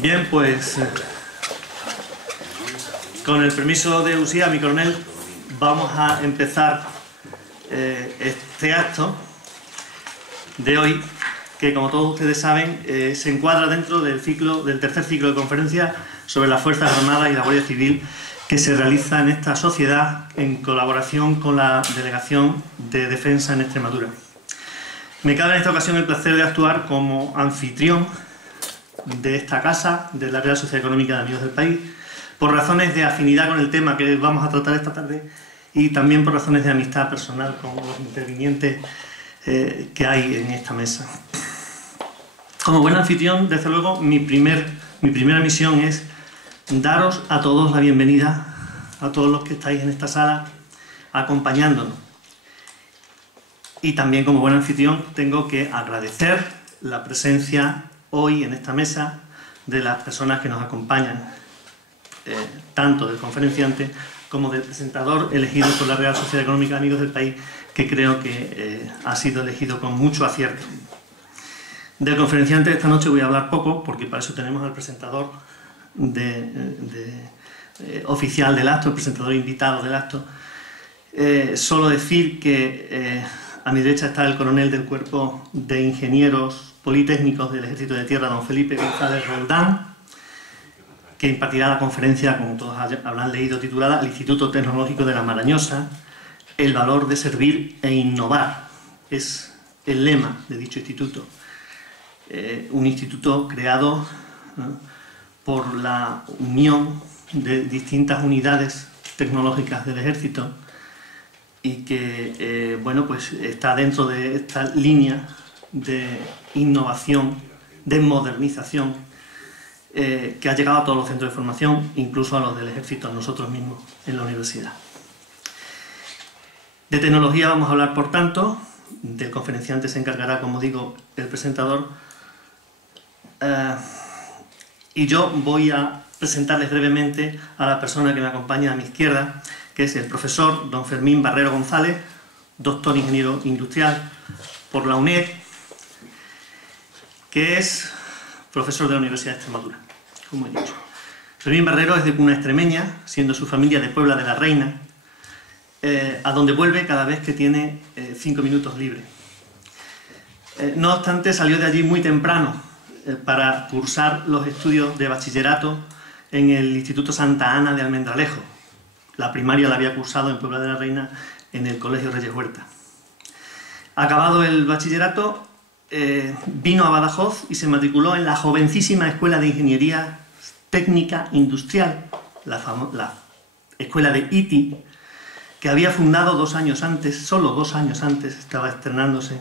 Bien, pues con el permiso de Usía, mi coronel, vamos a empezar este acto de hoy, que como todos ustedes saben se encuadra dentro del tercer ciclo de conferencias sobre las Fuerzas Armadas y la Guardia Civil que se realiza en esta sociedad en colaboración con la Delegación de Defensa en Extremadura. Me cabe en esta ocasión el placer de actuar como anfitrión de esta casa, de la Real Sociedad Económica de Amigos del País, por razones de afinidad con el tema que vamos a tratar esta tarde y también por razones de amistad personal con los intervinientes que hay en esta mesa. Como buen anfitrión, desde luego, mi primera misión es daros a todos la bienvenida, a todos los que estáis en esta sala acompañándonos. Y también como buen anfitrión tengo que agradecer la presencia hoy en esta mesa de las personas que nos acompañan, tanto del conferenciante como del presentador elegido por la Real Sociedad Económica de Amigos del País, que creo que ha sido elegido con mucho acierto. Del conferenciante de esta noche voy a hablar poco, porque para eso tenemos al presentador oficial del acto, el presentador invitado del acto. Solo decir que a mi derecha está el coronel del Cuerpo de Ingenieros Politécnicos del Ejército de Tierra, don Felipe González Roldán, que impartirá la conferencia, como todos habrán leído, titulada El Instituto Tecnológico de la Marañosa, el valor de servir e innovar. Es el lema de dicho instituto. Un instituto creado por la unión de distintas unidades tecnológicas del Ejército y que bueno, pues está dentro de esta línea de innovación, de modernización, que ha llegado a todos los centros de formación, incluso a los del Ejército, a nosotros mismos en la universidad. De tecnología vamos a hablar, por tanto. Del conferenciante se encargará, como digo, el presentador. Y yo voy a presentarles brevemente a la persona que me acompaña a mi izquierda, que es el profesor don Fermín Barrero González, doctor ingeniero industrial por la UNED, que es profesor de la Universidad de Extremadura, como he dicho. Fermín Barrero es de cuna extremeña, siendo su familia de Puebla de la Reina, a donde vuelve cada vez que tiene 5 minutos libres. No obstante, salió de allí muy temprano para cursar los estudios de bachillerato en el Instituto Santa Ana de Almendralejo. La primaria la había cursado en Puebla de la Reina en el Colegio Reyes Huerta. Acabado el bachillerato, vino a Badajoz y se matriculó en la jovencísima Escuela de Ingeniería Técnica Industrial, la escuela de ITI, que había fundado 2 años antes, solo 2 años antes, estaba estrenándose,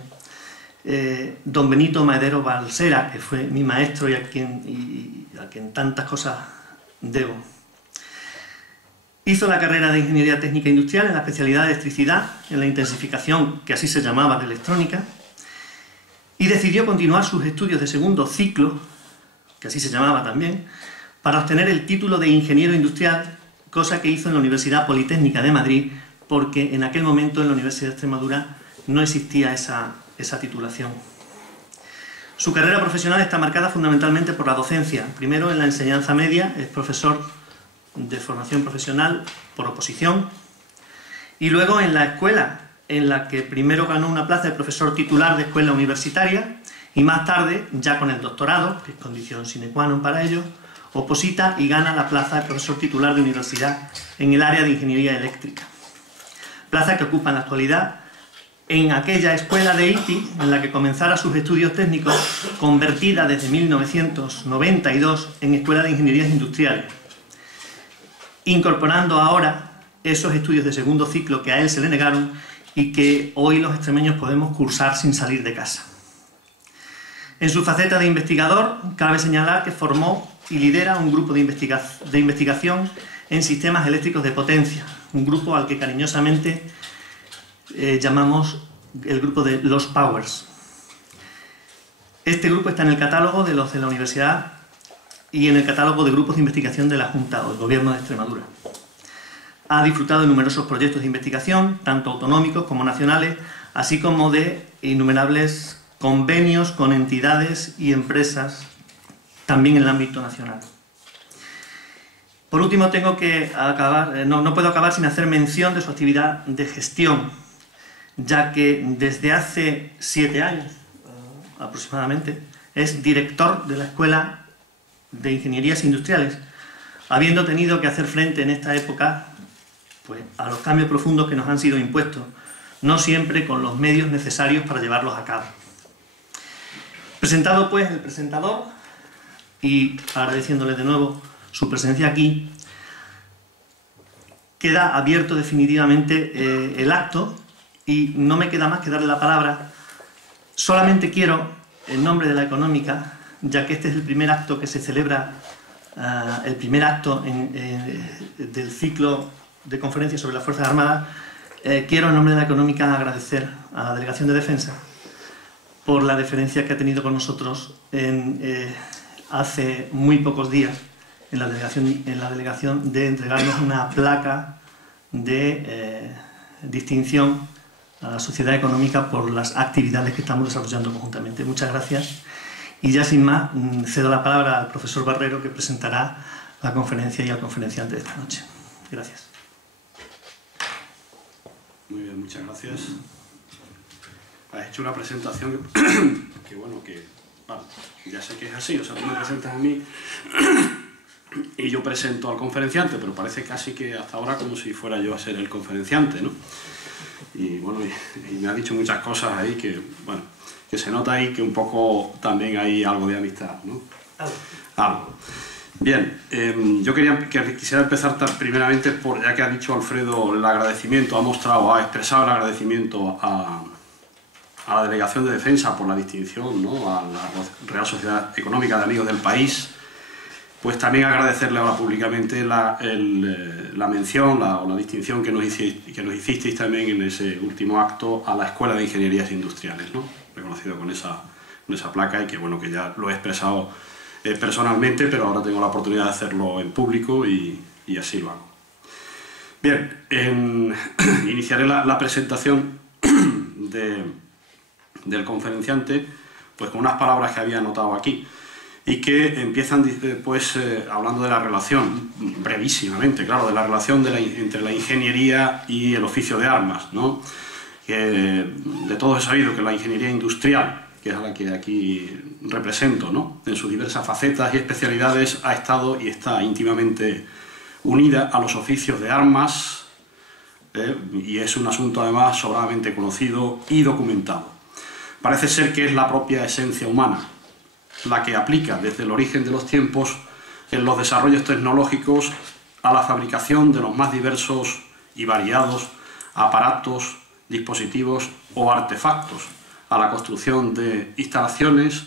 don Benito Maedero Balsera, que fue mi maestro y a quien tantas cosas debo. Hizo la carrera de Ingeniería Técnica Industrial en la especialidad de Electricidad, en la intensificación, que así se llamaba, de Electrónica, y decidió continuar sus estudios de segundo ciclo, que así se llamaba también, para obtener el título de Ingeniero Industrial, cosa que hizo en la Universidad Politécnica de Madrid, porque en aquel momento en la Universidad de Extremadura no existía esa titulación. Su carrera profesional está marcada fundamentalmente por la docencia. Primero en la enseñanza media, es profesor de formación profesional por oposición, y luego en la escuela, en la que primero ganó una plaza de profesor titular de escuela universitaria y más tarde, ya con el doctorado, que es condición sine qua non para ello, oposita y gana la plaza de profesor titular de universidad en el área de ingeniería eléctrica. Plaza que ocupa en la actualidad en aquella escuela de ITI en la que comenzara sus estudios técnicos, convertida desde 1992 en Escuela de Ingenierías Industriales, incorporando ahora esos estudios de segundo ciclo que a él se le negaron y que hoy los extremeños podemos cursar sin salir de casa. En su faceta de investigador, cabe señalar que formó y lidera un grupo de investigación en sistemas eléctricos de potencia, un grupo al que cariñosamente llamamos el grupo de los Powers. Este grupo está en el catálogo de los de la universidad y en el catálogo de grupos de investigación de la Junta o del Gobierno de Extremadura. Ha disfrutado de numerosos proyectos de investigación, tanto autonómicos como nacionales, así como de innumerables convenios con entidades y empresas también en el ámbito nacional. Por último, tengo que acabar, no puedo acabar sin hacer mención de su actividad de gestión, ya que desde hace 7 años aproximadamente es director de la Escuela de Ingenierías Industriales, habiendo tenido que hacer frente en esta época pues, a los cambios profundos que nos han sido impuestos, no siempre con los medios necesarios para llevarlos a cabo. Presentado pues el presentador y agradeciéndole de nuevo su presencia aquí, queda abierto definitivamente el acto y no me queda más que darle la palabra. Solamente quiero, en nombre de la Económica, ya que este es el primer acto que se celebra, el primer acto del ciclo de conferencias sobre las Fuerzas Armadas, quiero en nombre de la Económica agradecer a la Delegación de Defensa por la deferencia que ha tenido con nosotros hace muy pocos días en la delegación de entregarnos una placa de distinción a la Sociedad Económica por las actividades que estamos desarrollando conjuntamente. Muchas gracias. Y ya sin más, cedo la palabra al profesor Barrero, que presentará la conferencia y al conferenciante de esta noche. Gracias. Muy bien, muchas gracias. Has hecho una presentación que bueno, vale, ya sé que es así, o sea, tú me presentas a mí y yo presento al conferenciante, pero parece casi que hasta ahora como si fuera yo a ser el conferenciante, ¿no? Y bueno, y me ha dicho muchas cosas ahí que, bueno, que se nota ahí que un poco también hay algo de amistad, ¿no? Algo. Bien, yo quisiera empezar primeramente por, ya que ha dicho Alfredo el agradecimiento, ha expresado el agradecimiento a la Delegación de Defensa por la distinción, ¿no? A la Real Sociedad Económica de Amigos del País, pues también agradecerle ahora públicamente la mención o la distinción que nos hicisteis también en ese último acto a la Escuela de Ingenierías Industriales, ¿no? Reconocido con esa placa y que bueno, que ya lo he expresado personalmente, pero ahora tengo la oportunidad de hacerlo en público y así lo hago. Bien, iniciaré la presentación del conferenciante pues con unas palabras que había anotado aquí y que empiezan pues hablando de la relación, brevísimamente, claro, de la relación entre la ingeniería y el oficio de armas, ¿no? Que de todos he sabido que la ingeniería industrial, que es a la que aquí represento, ¿no? En sus diversas facetas y especialidades ha estado y está íntimamente unida a los oficios de armas y es un asunto además sobradamente conocido y documentado. Parece ser que es la propia esencia humana la que aplica desde el origen de los tiempos en los desarrollos tecnológicos a la fabricación de los más diversos y variados aparatos, dispositivos o artefactos, a la construcción de instalaciones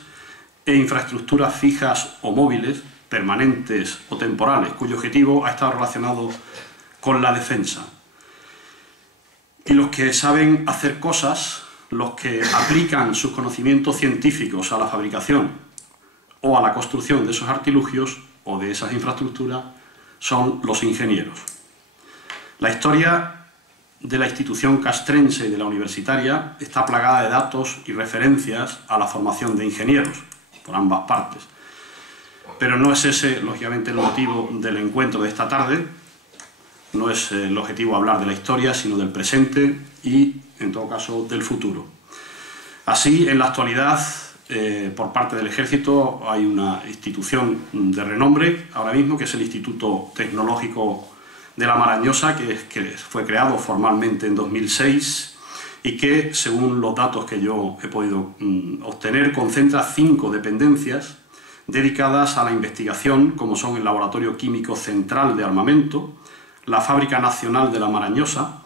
e infraestructuras fijas o móviles, permanentes o temporales, cuyo objetivo ha estado relacionado con la defensa. Y los que saben hacer cosas, los que aplican sus conocimientos científicos a la fabricación o a la construcción de esos artilugios o de esas infraestructuras, son los ingenieros. La historia de la institución castrense y de la universitaria está plagada de datos y referencias a la formación de ingenieros, por ambas partes. Pero no es ese, lógicamente, el motivo del encuentro de esta tarde. No es el objetivo hablar de la historia, sino del presente y, en todo caso, del futuro. Así, en la actualidad, por parte del Ejército, hay una institución de renombre, ahora mismo, que es el Instituto Tecnológico de la Marañosa, que fue creado formalmente en 2006 y que, según los datos que yo he podido obtener, concentra 5 dependencias dedicadas a la investigación, como son el Laboratorio Químico Central de Armamento, la Fábrica Nacional de la Marañosa,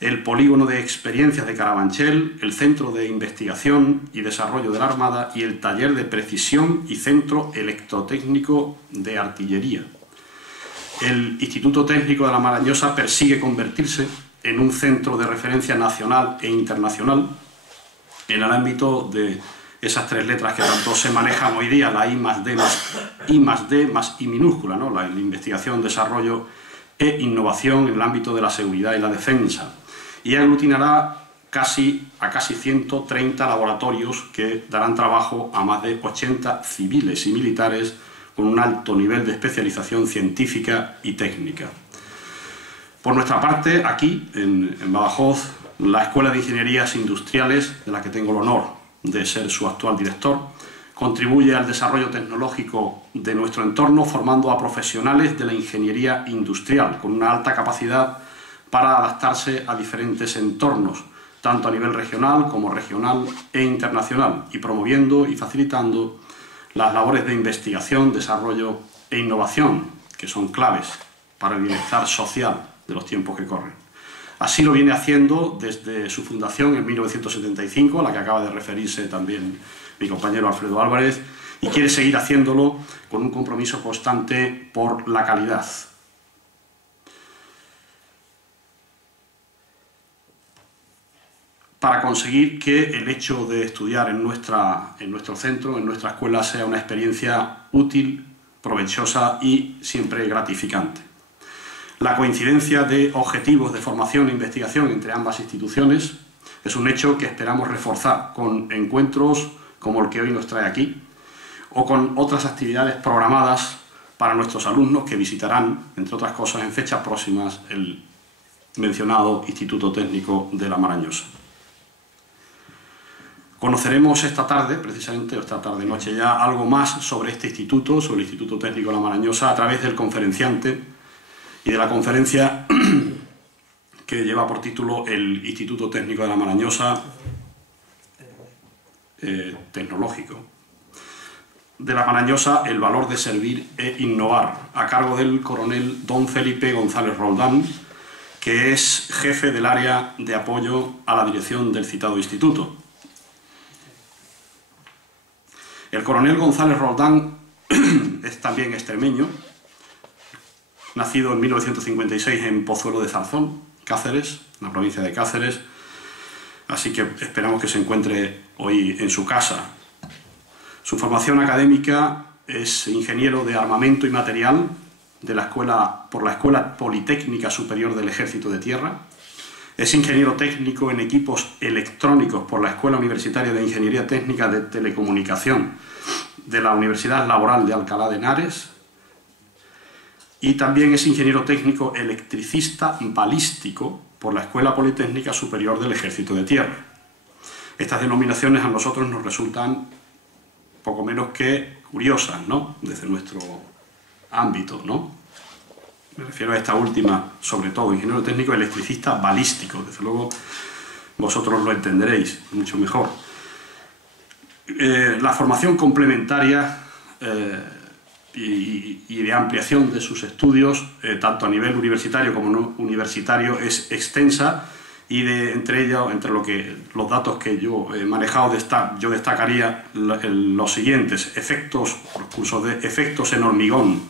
el Polígono de Experiencias de Carabanchel, el Centro de Investigación y Desarrollo de la Armada y el Taller de Precisión y Centro Electrotécnico de Artillería. El Instituto Técnico de la Marañosa persigue convertirse en un centro de referencia nacional e internacional en el ámbito de esas 3 letras que tanto se manejan hoy día, la I+D más I minúscula, ¿no? La investigación, desarrollo e innovación en el ámbito de la seguridad y la defensa. Y aglutinará a casi 130 laboratorios que darán trabajo a más de 80 civiles y militares con un alto nivel de especialización científica y técnica. Por nuestra parte, aquí, en Badajoz, la Escuela de Ingenierías Industriales, de la que tengo el honor de ser su actual director, contribuye al desarrollo tecnológico de nuestro entorno formando a profesionales de la ingeniería industrial, con una alta capacidad para adaptarse a diferentes entornos, tanto a nivel regional como regional e internacional, y promoviendo y facilitando las labores de investigación, desarrollo e innovación, que son claves para el bienestar social de los tiempos que corren. Así lo viene haciendo desde su fundación en 1975, a la que acaba de referirse también mi compañero Alfredo Álvarez, y quiere seguir haciéndolo con un compromiso constante por la calidad. Para conseguir que el hecho de estudiar en nuestro centro, en nuestra escuela, sea una experiencia útil, provechosa y siempre gratificante. La coincidencia de objetivos de formación e investigación entre ambas instituciones es un hecho que esperamos reforzar con encuentros como el que hoy nos trae aquí o con otras actividades programadas para nuestros alumnos que visitarán, entre otras cosas, en fechas próximas el mencionado Instituto Técnico de La Marañosa. Conoceremos esta tarde, precisamente, o esta tarde-noche ya, algo más sobre este instituto, sobre el Instituto Técnico de La Marañosa, a través del conferenciante y de la conferencia que lleva por título el Instituto Técnico de La Marañosa Tecnológico. De La Marañosa, el valor de servir e innovar, a cargo del coronel don Felipe González Roldán, que es jefe del área de apoyo a la dirección del citado instituto. El coronel González Roldán es también extremeño, nacido en 1956 en Pozuelo de Zarzón, Cáceres, en la provincia de Cáceres, así que esperamos que se encuentre hoy en su casa. Su formación académica es ingeniero de armamento y material por la Escuela Politécnica Superior del Ejército de Tierra. Es ingeniero técnico en equipos electrónicos por la Escuela Universitaria de Ingeniería Técnica de Telecomunicación de la Universidad Laboral de Alcalá de Henares. Y también es ingeniero técnico electricista balístico por la Escuela Politécnica Superior del Ejército de Tierra. Estas denominaciones a nosotros nos resultan poco menos que curiosas, ¿no?, desde nuestro ámbito, ¿no? Me refiero a esta última, sobre todo, ingeniero técnico electricista balístico. Desde luego, vosotros lo entenderéis mucho mejor. La formación complementaria y de ampliación de sus estudios, tanto a nivel universitario como no universitario, es extensa, y entre los datos que yo he manejado, yo destacaría los siguientes: los cursos de efectos en hormigón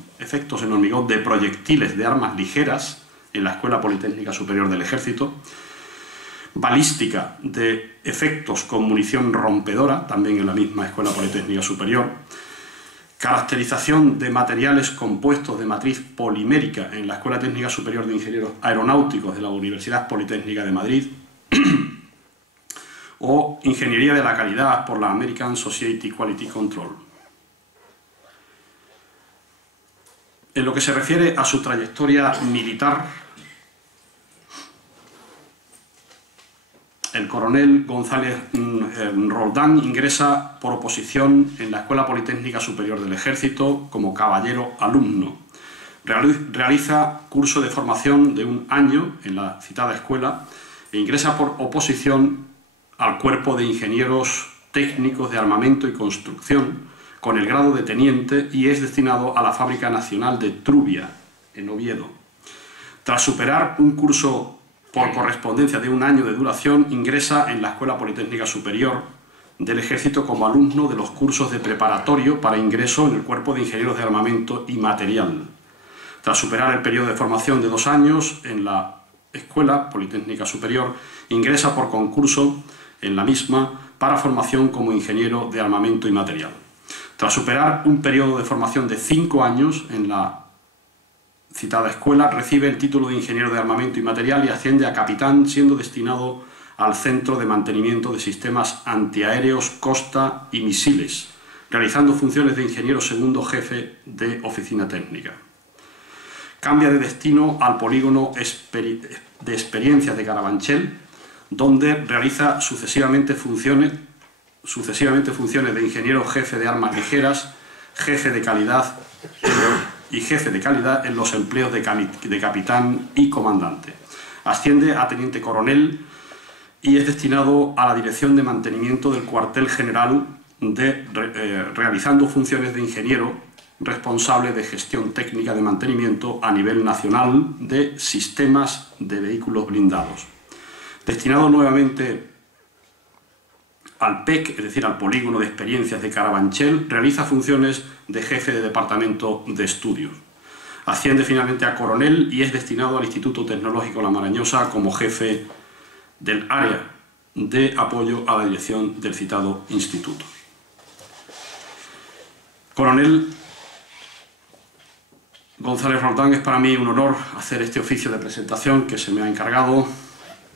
de proyectiles de armas ligeras en la Escuela Politécnica Superior del Ejército, balística de efectos con munición rompedora, también en la misma Escuela Politécnica Superior, caracterización de materiales compuestos de matriz polimérica en la Escuela Técnica Superior de Ingenieros Aeronáuticos de la Universidad Politécnica de Madrid, o Ingeniería de la Calidad por la American Society Quality Control. En lo que se refiere a su trayectoria militar, el coronel González Roldán ingresa por oposición en la Escuela Politécnica Superior del Ejército como caballero alumno. Realiza curso de formación de 1 año en la citada escuela e ingresa por oposición al Cuerpo de Ingenieros Técnicos de Armamento y Construcción con el grado de teniente, y es destinado a la Fábrica Nacional de Trubia, en Oviedo. Tras superar un curso por correspondencia de 1 año de duración, ingresa en la Escuela Politécnica Superior del Ejército como alumno de los cursos de preparatorio para ingreso en el Cuerpo de Ingenieros de Armamento y Material. Tras superar el periodo de formación de 2 años en la Escuela Politécnica Superior, ingresa por concurso en la misma para formación como ingeniero de armamento y material. Tras superar un periodo de formación de 5 años en la citada escuela, recibe el título de ingeniero de armamento y material y asciende a capitán, siendo destinado al Centro de Mantenimiento de Sistemas Antiaéreos, Costa y Misiles realizando funciones de ingeniero segundo jefe de oficina técnica. Cambia de destino al polígono de experiencias de Carabanchel, donde realiza sucesivamente funciones de ingeniero jefe de armas ligeras, jefe de calidad y jefe de calidad en los empleos de capitán y comandante. Asciende a teniente coronel y es destinado a la dirección de mantenimiento del cuartel general, realizando funciones de ingeniero responsable de gestión técnica de mantenimiento a nivel nacional de sistemas de vehículos blindados. Destinado nuevamente al PEC, es decir, al Polígono de Experiencias de Carabanchel, realiza funciones de jefe de departamento de estudios. Asciende finalmente a coronel y es destinado al Instituto Tecnológico La Marañosa como jefe del área de apoyo a la dirección del citado instituto. Coronel González Roldán, es para mí un honor hacer este oficio de presentación que se me ha encargado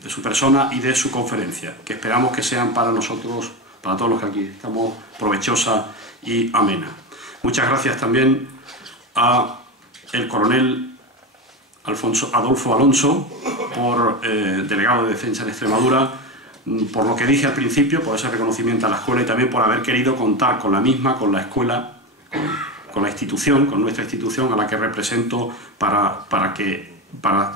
de su persona y de su conferencia, que esperamos que sean para nosotros, para todos los que aquí estamos, provechosa y amena. Muchas gracias también a el coronel Adolfo Alonso, delegado de Defensa en Extremadura, por lo que dije al principio, por ese reconocimiento a la escuela y también por haber querido contar con la misma, con la escuela, con la institución, con nuestra institución a la que represento para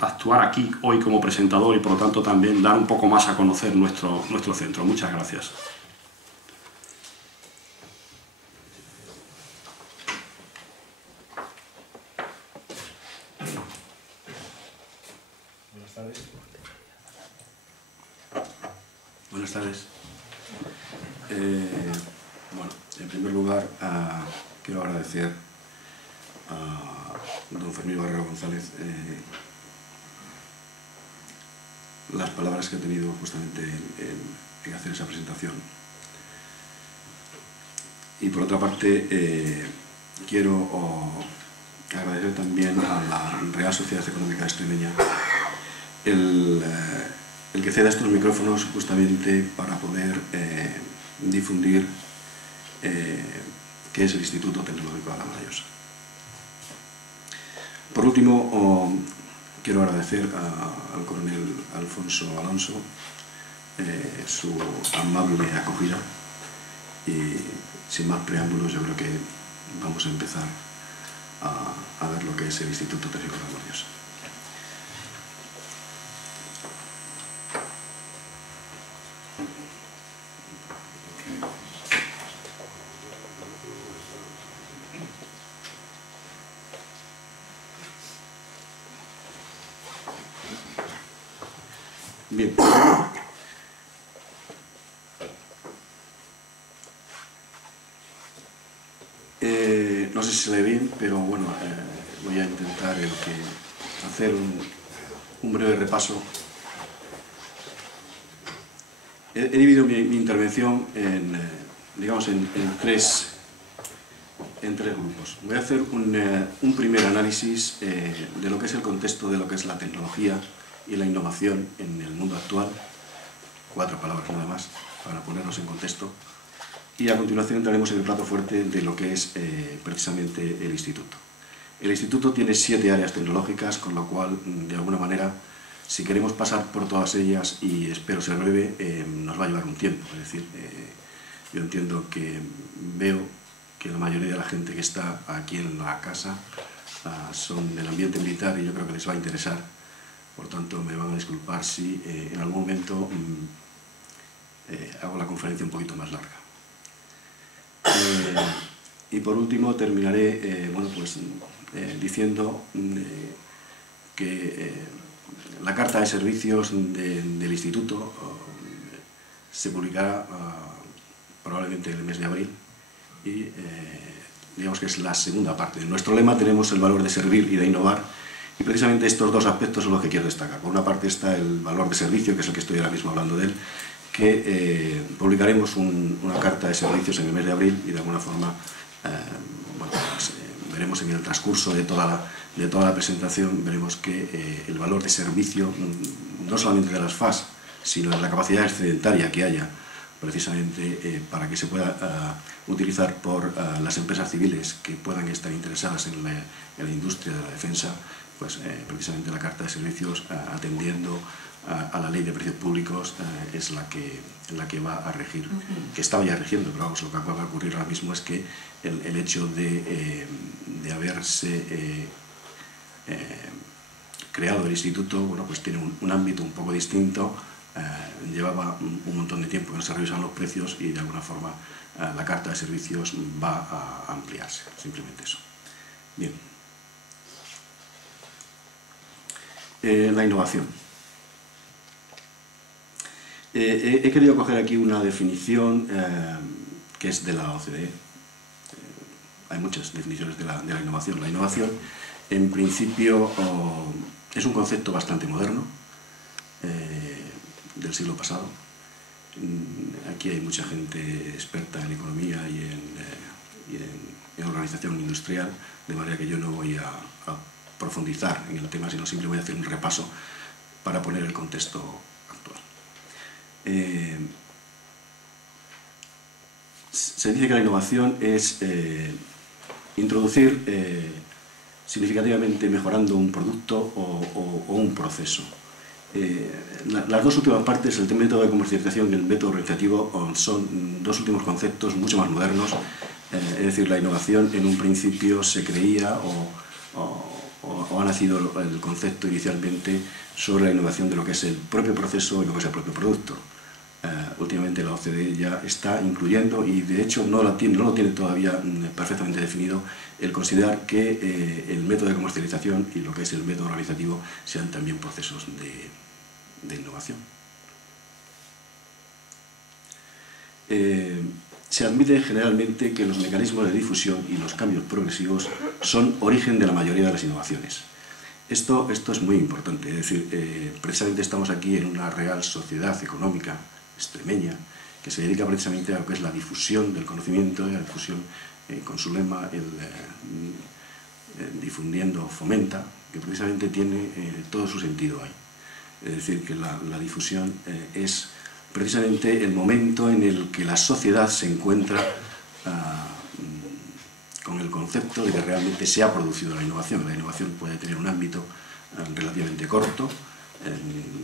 actuar aquí hoy como presentador y por lo tanto también dar un poco más a conocer nuestro centro. Muchas gracias. Buenas tardes. Bueno, en primer lugar, quiero agradecer a don Fermín Barrero González las palabras que ha tenido justamente en hacer esa presentación. Y por otra parte, quiero agradecer también a la Real Sociedad Económica Extremeña el que ceda estos micrófonos justamente para poder difundir qué es el Instituto Tecnológico de La Marañosa. Por último, quiero agradecer al coronel Alfonso Alonso su amable acogida y sin más preámbulos yo creo que vamos a empezar a ver lo que es el Instituto Tecnológico de La Marañosa. Bien. No sé si se lee bien, pero bueno, voy a intentar hacer un breve repaso. He dividido mi intervención en tres grupos. Voy a hacer un primer análisis de lo que es el contexto de lo que es la tecnología y la innovación en el mundo actual, 4 palabras nada más para ponernos en contexto, y a continuación entraremos en el plato fuerte de lo que es precisamente el Instituto. El Instituto tiene 7 áreas tecnológicas, con lo cual, de alguna manera, si queremos pasar por todas ellas, y espero ser breve, nos va a llevar un tiempo. Es decir, yo entiendo veo que la mayoría de la gente que está aquí en la casa son del ambiente militar y yo creo que les va a interesar. Por tanto, me van a disculpar si en algún momento hago la conferencia un poquito más larga. Y por último terminaré diciendo que la carta de servicios del Instituto se publicará probablemente en el mes de abril y digamos que es la segunda parte. En nuestro lema tenemos el valor de servir y de innovar. Y precisamente estos 2 aspectos son los que quiero destacar. Por una parte está el valor de servicio, que es el que estoy ahora mismo hablando de él, que publicaremos una carta de servicios en el mes de abril y de alguna forma veremos en el transcurso de toda la presentación, veremos que el valor de servicio, no solamente de las FAS, sino de la capacidad excedentaria que haya precisamente para que se pueda utilizar por las empresas civiles que puedan estar interesadas en la industria de la defensa, pues precisamente la Carta de Servicios, atendiendo a la Ley de Precios Públicos, es la que va a regir, que estaba ya rigiendo, pero vamos, lo que acaba de ocurrir ahora mismo es que el hecho de haberse creado el instituto, bueno, pues tiene un ámbito un poco distinto. Llevaba un montón de tiempo que no se revisan los precios y de alguna forma la Carta de Servicios va a ampliarse, simplemente eso. Bien. La innovación. He querido coger aquí una definición que es de la OCDE. Hay muchas definiciones de la innovación. La innovación, en principio, es un concepto bastante moderno, del siglo pasado. Aquí hay mucha gente experta en economía y en organización industrial, de manera que yo no voy a profundizar en el tema, sino simplemente voy a hacer un repaso para poner el contexto actual. Se dice que la innovación es introducir significativamente mejorando un producto o un proceso. Las dos últimas partes, el método de comercialización y el método organizativo, son dos últimos conceptos mucho más modernos. Es decir, la innovación en un principio se creía o ha nacido el concepto inicialmente sobre la innovación de lo que es el propio proceso y lo que es el propio producto. Últimamente la OCDE ya está incluyendo, y de hecho no lo tiene todavía perfectamente definido, el considerar que el método de comercialización y lo que es el método organizativo sean también procesos de innovación. Se admite generalmente que los mecanismos de difusión y los cambios progresivos son origen de la mayoría de las innovaciones. Esto es muy importante, es decir, precisamente estamos aquí en una real sociedad económica extremeña que se dedica precisamente a lo que es la difusión del conocimiento y la difusión, con su lema, difundiendo fomenta, que precisamente tiene todo su sentido ahí. Es decir, que la difusión es precisamente el momento en el que la sociedad se encuentra con el concepto de que realmente se ha producido la innovación. La innovación puede tener un ámbito relativamente corto,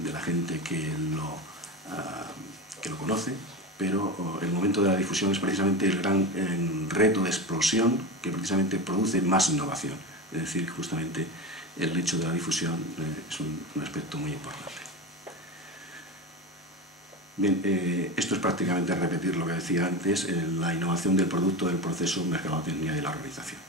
de la gente que lo conoce, pero el momento de la difusión es precisamente el gran reto de explosión que precisamente produce más innovación. Es decir, justamente el hecho de la difusión es un aspecto muy importante. Bien, esto es prácticamente repetir lo que decía antes, la innovación del producto, del proceso, mercadotecnia y de la organización.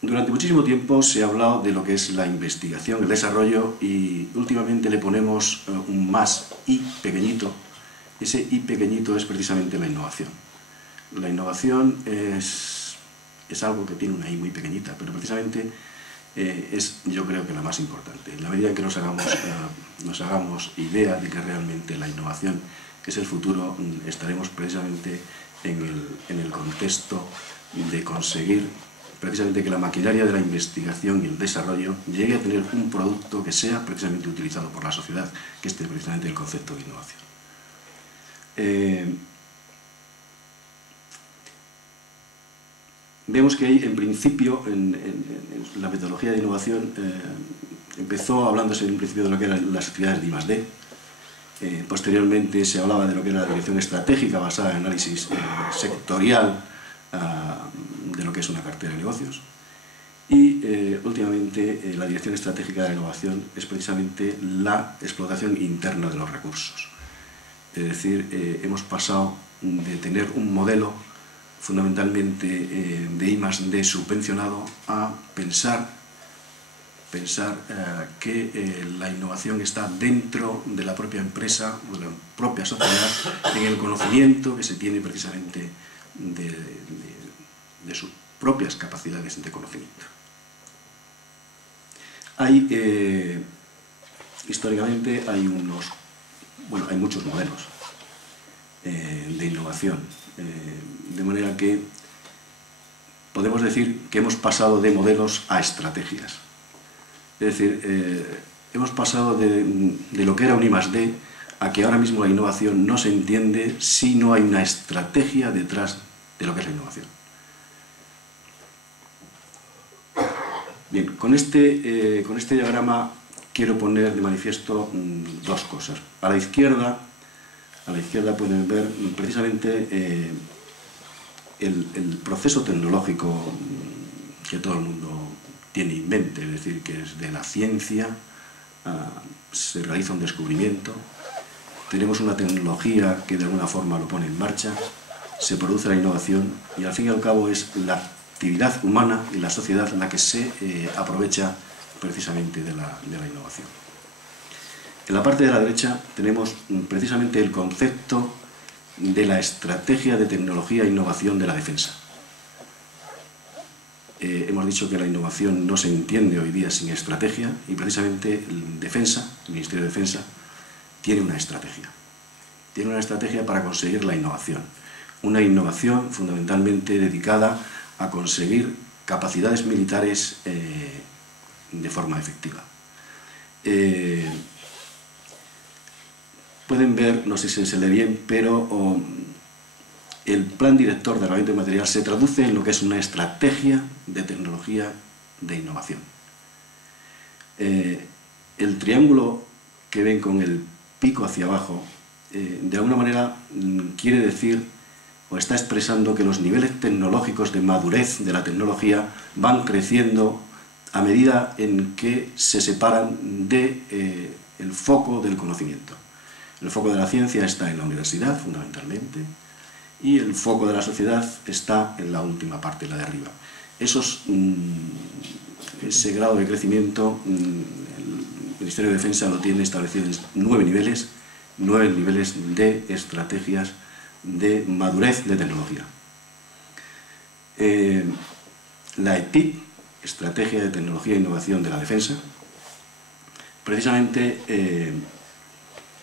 Durante muchísimo tiempo se ha hablado de lo que es la investigación, el desarrollo, y últimamente le ponemos un más I pequeñito. Ese I pequeñito es precisamente la innovación. La innovación es algo que tiene una I muy pequeñita, pero precisamente es, yo creo, que la más importante. En la medida en que nos hagamos idea de que realmente la innovación es el futuro, estaremos precisamente en el contexto de conseguir precisamente que la maquinaria de la investigación y el desarrollo llegue a tener un producto que sea precisamente utilizado por la sociedad, que es precisamente el concepto de innovación. Vemos que en principio, en la metodología de innovación, empezó hablándose en un principio de lo que eran las actividades de I+D. Posteriormente se hablaba de lo que era la dirección estratégica basada en análisis sectorial de lo que es una cartera de negocios. Y últimamente la dirección estratégica de la innovación es precisamente la explotación interna de los recursos. Es decir, hemos pasado de tener un modelo fundamentalmente de I+D subvencionado a pensar que la innovación está dentro de la propia empresa, de la propia sociedad, en el conocimiento que se tiene precisamente de sus propias capacidades de conocimiento. Históricamente hay muchos modelos de innovación, de manera que podemos decir que hemos pasado de modelos a estrategias. Es decir, hemos pasado de lo que era un I+D a que ahora mismo la innovación no se entiende si no hay una estrategia detrás de lo que es la innovación. Bien, con este diagrama quiero poner de manifiesto dos cosas. A la izquierda pueden ver precisamente el proceso tecnológico que todo el mundo tiene en mente, es decir, que es de la ciencia, se realiza un descubrimiento, tenemos una tecnología que de alguna forma lo pone en marcha, se produce la innovación y al fin y al cabo es la actividad humana y la sociedad la que se aprovecha precisamente de la innovación. En la parte de la derecha tenemos precisamente el concepto de la estrategia de tecnología e innovación de la defensa. Hemos dicho que la innovación no se entiende hoy día sin estrategia y precisamente el Ministerio de Defensa, tiene una estrategia. Tiene una estrategia para conseguir la innovación. Una innovación fundamentalmente dedicada a conseguir capacidades militares de forma efectiva. Pueden ver, no sé si se lee bien, pero el plan director de armamento y material se traduce en lo que es una estrategia de tecnología de innovación. El triángulo que ven con el pico hacia abajo, de alguna manera quiere decir o está expresando que los niveles tecnológicos de madurez de la tecnología van creciendo a medida en que se separan del foco del conocimiento. El foco de la ciencia está en la universidad, fundamentalmente, y el foco de la sociedad está en la última parte, la de arriba. Ese grado de crecimiento, el Ministerio de Defensa lo tiene establecido en 9 niveles de estrategias de madurez de tecnología. La ETIP, Estrategia de Tecnología e Innovación de la Defensa, precisamente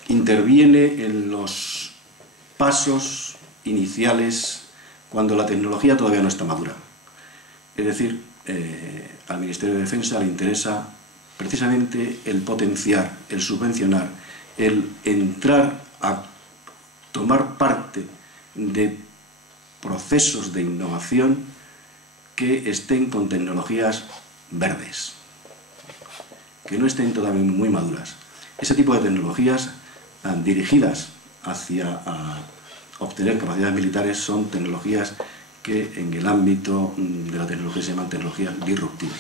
interviene en los pasos iniciales cuando la tecnología todavía no está madura. Es decir, al Ministerio de Defensa le interesa precisamente el potenciar, el subvencionar, el entrar a tomar parte de procesos de innovación que estén con tecnologías verdes, que no estén todavía muy maduras. Ese tipo de tecnologías dirigidas hacia obtener capacidades militares son tecnologías que en el ámbito de la tecnología se llaman tecnologías disruptivas.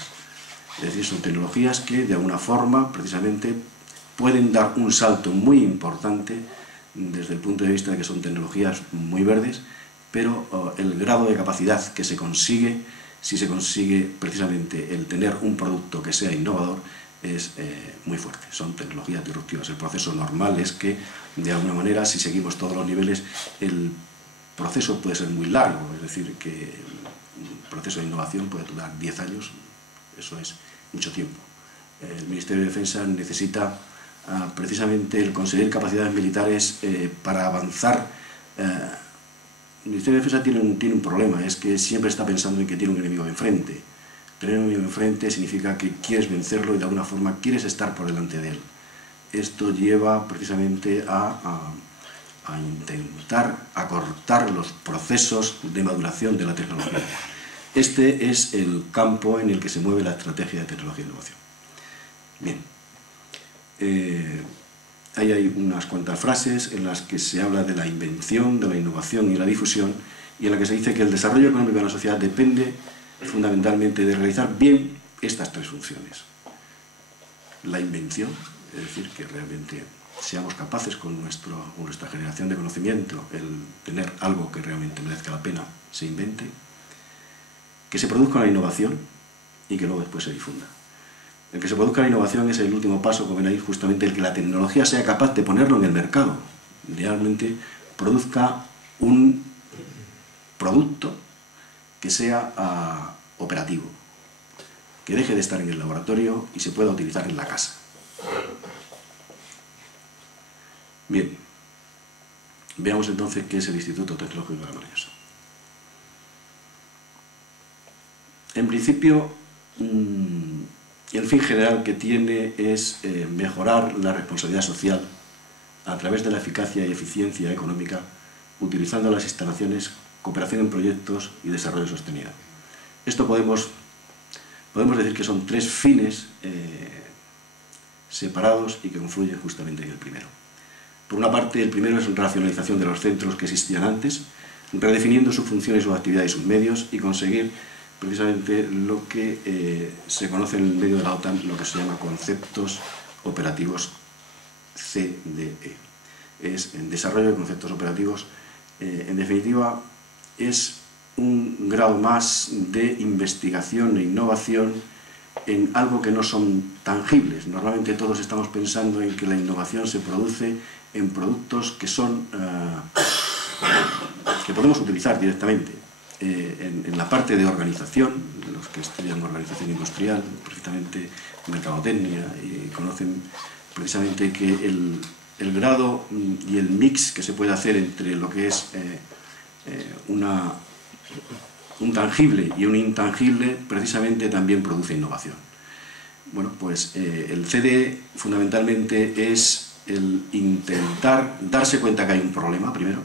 Es decir, son tecnologías que de alguna forma precisamente pueden dar un salto muy importante desde el punto de vista de que son tecnologías muy verdes, pero el grado de capacidad que se consigue, si se consigue precisamente el tener un producto que sea innovador, es muy fuerte. Son tecnologías disruptivas. El proceso normal es que, de alguna manera, si seguimos todos los niveles, el proceso puede ser muy largo, es decir, que un proceso de innovación puede durar 10 años, eso es mucho tiempo. El Ministerio de Defensa necesita precisamente el conseguir capacidades militares para avanzar. El Ministerio de Defensa tiene un problema, es que siempre está pensando en que tiene un enemigo enfrente. Tener un enemigo enfrente significa que quieres vencerlo y de alguna forma quieres estar por delante de él. Esto lleva precisamente a intentar acortar los procesos de maduración de la tecnología. Este es el campo en el que se mueve la estrategia de tecnología e innovación. Bien. Ahí hay unas cuantas frases en las que se habla de la invención, de la innovación y la difusión, y en la que se dice que el desarrollo económico de la sociedad depende fundamentalmente de realizar bien estas tres funciones. La invención, es decir, que realmente seamos capaces con nuestra generación de conocimiento, el tener algo que realmente merezca la pena, se invente, que se produzca la innovación y que luego después se difunda. El que se produzca la innovación es el último paso, como ven ahí, justamente el que la tecnología sea capaz de ponerlo en el mercado, realmente produzca un producto que sea operativo, que deje de estar en el laboratorio y se pueda utilizar en la casa. Bien, veamos entonces qué es el Instituto Tecnológico de Logroño. En principio, el fin general que tiene es mejorar la responsabilidad social a través de la eficacia y eficiencia económica, utilizando las instalaciones, cooperación en proyectos y desarrollo sostenido. Esto podemos decir que son tres fines separados y que confluyen justamente en el primero. Por una parte, el primero es racionalización de los centros que existían antes, redefiniendo sus funciones, sus actividades y sus medios, y conseguir precisamente lo que se conoce en el medio de la OTAN, lo que se llama conceptos operativos CDE. Es en desarrollo de conceptos operativos, en definitiva, es un grado más de investigación e innovación en algo que no son tangibles. Normalmente todos estamos pensando en que la innovación se produce en productos que son que podemos utilizar directamente. En la parte de organización, los que estudian organización industrial, precisamente mercadotecnia, y conocen precisamente que el grado y el mix que se puede hacer entre lo que es un tangible y un intangible, precisamente también produce innovación. Bueno, pues el CDE fundamentalmente es el intentar darse cuenta que hay un problema, primero,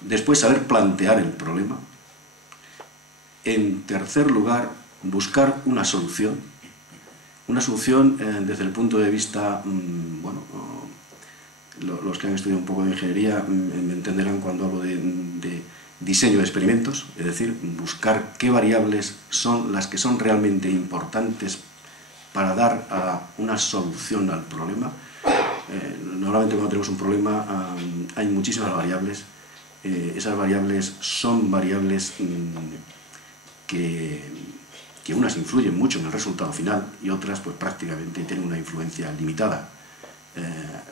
después saber plantear el problema, en tercer lugar, buscar una solución desde el punto de vista, bueno, los que han estudiado un poco de ingeniería me entenderán cuando hablo de diseño de experimentos, es decir, buscar qué variables son las que son realmente importantes para dar una solución al problema. Normalmente cuando tenemos un problema hay muchísimas variables. Esas variables son variables que unas influyen mucho en el resultado final y otras pues prácticamente tienen una influencia limitada.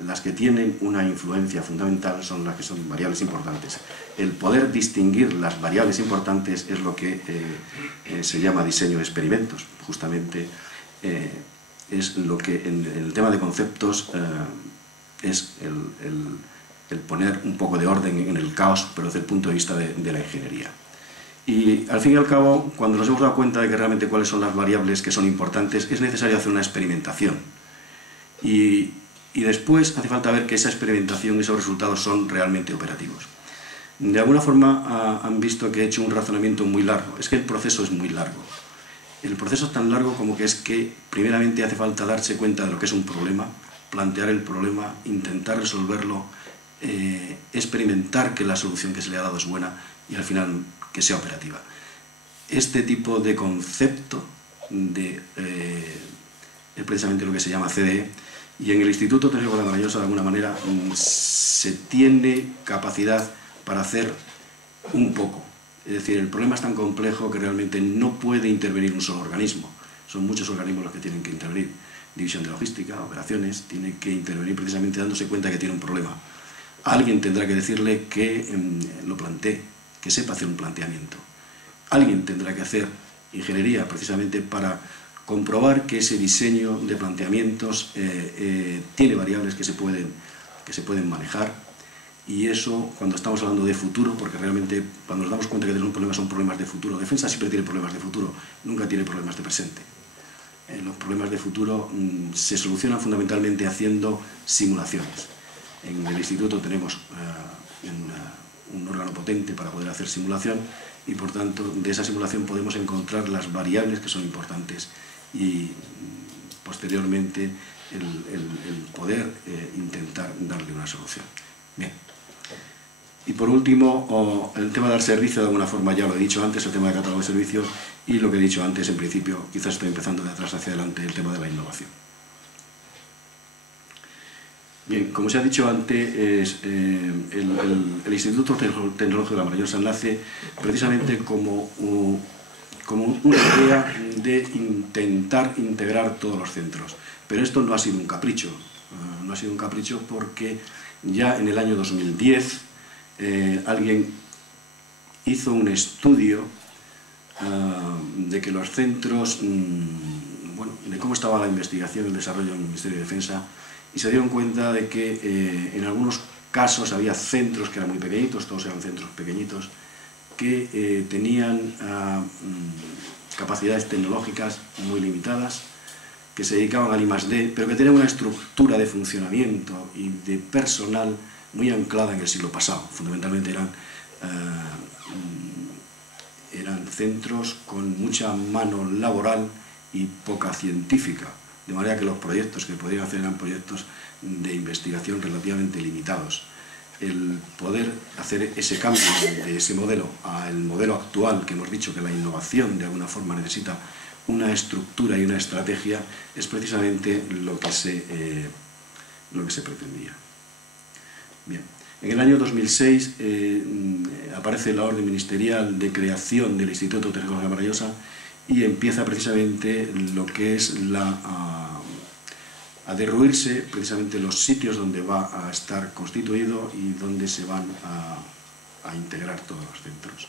Las que tienen una influencia fundamental son las que son variables importantes. El poder distinguir las variables importantes es lo que se llama diseño de experimentos. Justamente es lo que en el tema de conceptos es el poner un poco de orden en el caos, pero desde el punto de vista de la ingeniería. Y al fin y al cabo, cuando nos hemos dado cuenta de que realmente cuáles son las variables que son importantes, es necesario hacer una experimentación. Y después hace falta ver que esa experimentación y esos resultados son realmente operativos. De alguna forma han visto que he hecho un razonamiento muy largo. Es que el proceso es muy largo. El proceso es tan largo como que es que primeramente hace falta darse cuenta de lo que es un problema, plantear el problema, intentar resolverlo, experimentar que la solución que se le ha dado es buena y al final que sea operativa. Este tipo de concepto es precisamente lo que se llama CDE, y en el Instituto Tecnológico de La Marañosa de alguna manera se tiene capacidad para hacer un poco. Es decir, el problema es tan complejo que realmente no puede intervenir un solo organismo. Son muchos organismos los que tienen que intervenir. División de logística, operaciones, tiene que intervenir precisamente dándose cuenta que tiene un problema. Alguien tendrá que decirle que lo plantee, que sepa hacer un planteamiento. Alguien tendrá que hacer ingeniería precisamente para comprobar que ese diseño de planteamientos tiene variables que se pueden manejar, y eso cuando estamos hablando de futuro, porque realmente cuando nos damos cuenta que tenemos un problema son problemas de futuro. Defensa siempre tiene problemas de futuro, nunca tiene problemas de presente. Los problemas de futuro se solucionan fundamentalmente haciendo simulaciones. En el instituto tenemos un órgano potente para poder hacer simulación, y por tanto de esa simulación podemos encontrar las variables que son importantes y posteriormente el poder intentar darle una solución. Bien. Y por último, el tema de dar servicio, de alguna forma ya lo he dicho antes, el tema de catálogo de servicios, y lo que he dicho antes en principio, quizás estoy empezando de atrás hacia adelante, el tema de la innovación. Bien, como se ha dicho antes, el Instituto Tecnológico de La Marañosa nace precisamente como una idea de intentar integrar todos los centros. Pero esto no ha sido un capricho, porque ya en el año 2010 alguien hizo un estudio de que los centros, bueno, de cómo estaba la investigación y el desarrollo en el Ministerio de Defensa, y se dieron cuenta de que en algunos casos había centros que eran muy pequeñitos, todos eran centros pequeñitos, que tenían capacidades tecnológicas muy limitadas, que se dedicaban al I+D, pero que tenían una estructura de funcionamiento y de personal muy anclada en el siglo pasado. Fundamentalmente eran centros con mucha mano laboral y poca científica, de manera que los proyectos que podían hacer eran proyectos de investigación relativamente limitados. El poder hacer ese cambio de ese modelo al modelo actual, que hemos dicho que la innovación de alguna forma necesita una estructura y una estrategia, es precisamente lo que se pretendía. Bien. En el año 2006 aparece la orden ministerial de creación del Instituto de Tecnología Maravillosa y empieza precisamente lo que es a derruirse precisamente los sitios donde va a estar constituido y donde se van a integrar todos los centros.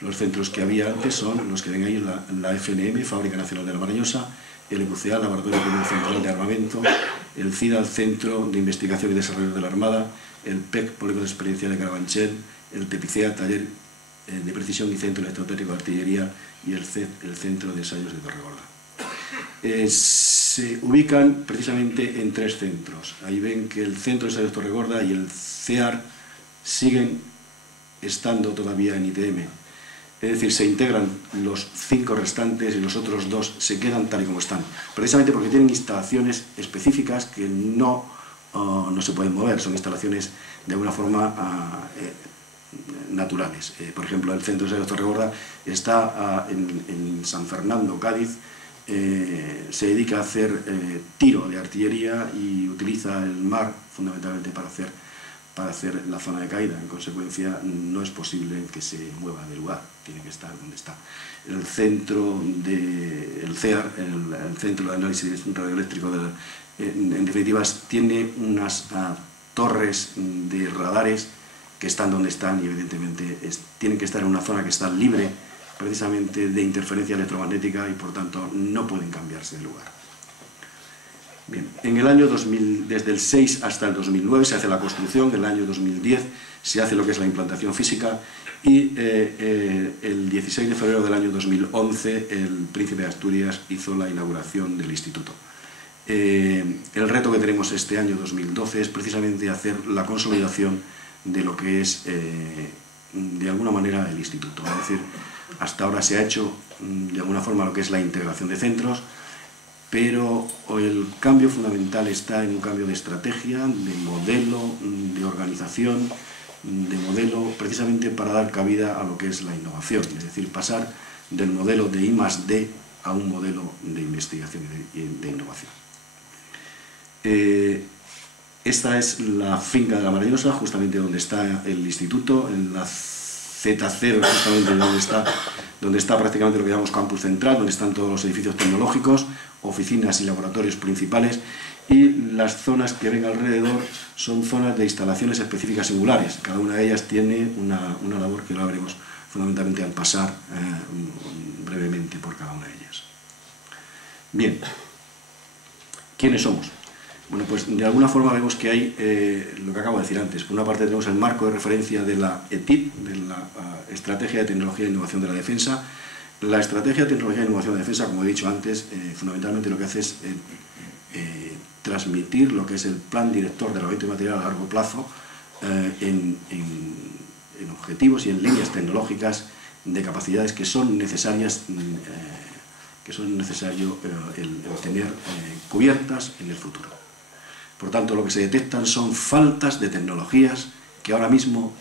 Los centros que había antes son los que ven ahí, la FNM, Fábrica Nacional de la Maravillosa, el EQCA, Laboratorio Común Central de Armamento, el CIDA, el Centro de Investigación y Desarrollo de la Armada, el PEC, Polígono Experiencial de Carabanchel, el TEPICEA, Taller de Precisión y Centro Electrotécnico de Artillería, y el CED, el Centro de Ensayos de Torregorda. Se ubican precisamente en 3 centros. Ahí ven que el Centro de Ensayos de Torregorda y el CEAR siguen estando todavía en ITM. Es decir, se integran los 5 restantes y los otros 2 se quedan tal y como están. Precisamente porque tienen instalaciones específicas que no se pueden mover, son instalaciones de alguna forma naturales. Por ejemplo, el Centro de Ensayos de Torregorda está en San Fernando, Cádiz, se dedica a hacer tiro de artillería y utiliza el mar fundamentalmente para hacer la zona de caída. En consecuencia, no es posible que se mueva de lugar, tiene que estar donde está. El centro del CEAR, el Centro de Análisis Radioeléctrico, en definitiva, tiene unas torres de radares que están donde están y evidentemente tienen que estar en una zona que está libre precisamente de interferencia electromagnética y por tanto no pueden cambiarse de lugar. Bien, en el año 2000, desde el 6 hasta el 2009 se hace la construcción, en el año 2010 se hace lo que es la implantación física y el 16 de febrero del año 2011 el Príncipe de Asturias hizo la inauguración del instituto. El reto que tenemos este año 2012 es precisamente hacer la consolidación de lo que es de alguna manera el instituto. Es decir, hasta ahora se ha hecho de alguna forma lo que es la integración de centros, pero el cambio fundamental está en un cambio de estrategia, de modelo, de organización, de modelo, precisamente para dar cabida a lo que es la innovación, es decir, pasar del modelo de I+D a un modelo de investigación y de innovación. Esta es la finca de la Maravillosa, justamente donde está el instituto, en la Z0, justamente donde está prácticamente lo que llamamos campus central, donde están todos los edificios tecnológicos, oficinas y laboratorios principales, y las zonas que ven alrededor son zonas de instalaciones específicas singulares. Cada una de ellas tiene una labor que lo veremos fundamentalmente al pasar brevemente por cada una de ellas. Bien, ¿quiénes somos? Bueno, pues de alguna forma vemos que hay lo que acabo de decir antes. Por una parte tenemos el marco de referencia de la ETIP, de la Estrategia de Tecnología e Innovación de la Defensa. La Estrategia de Tecnología e Innovación de la Defensa, como he dicho antes, fundamentalmente lo que hace es transmitir lo que es el plan director de armamento y material a largo plazo en objetivos y en líneas tecnológicas de capacidades que son necesarias el tener cubiertas en el futuro. Por tanto, lo que se detectan son faltas de tecnologías que ahora mismo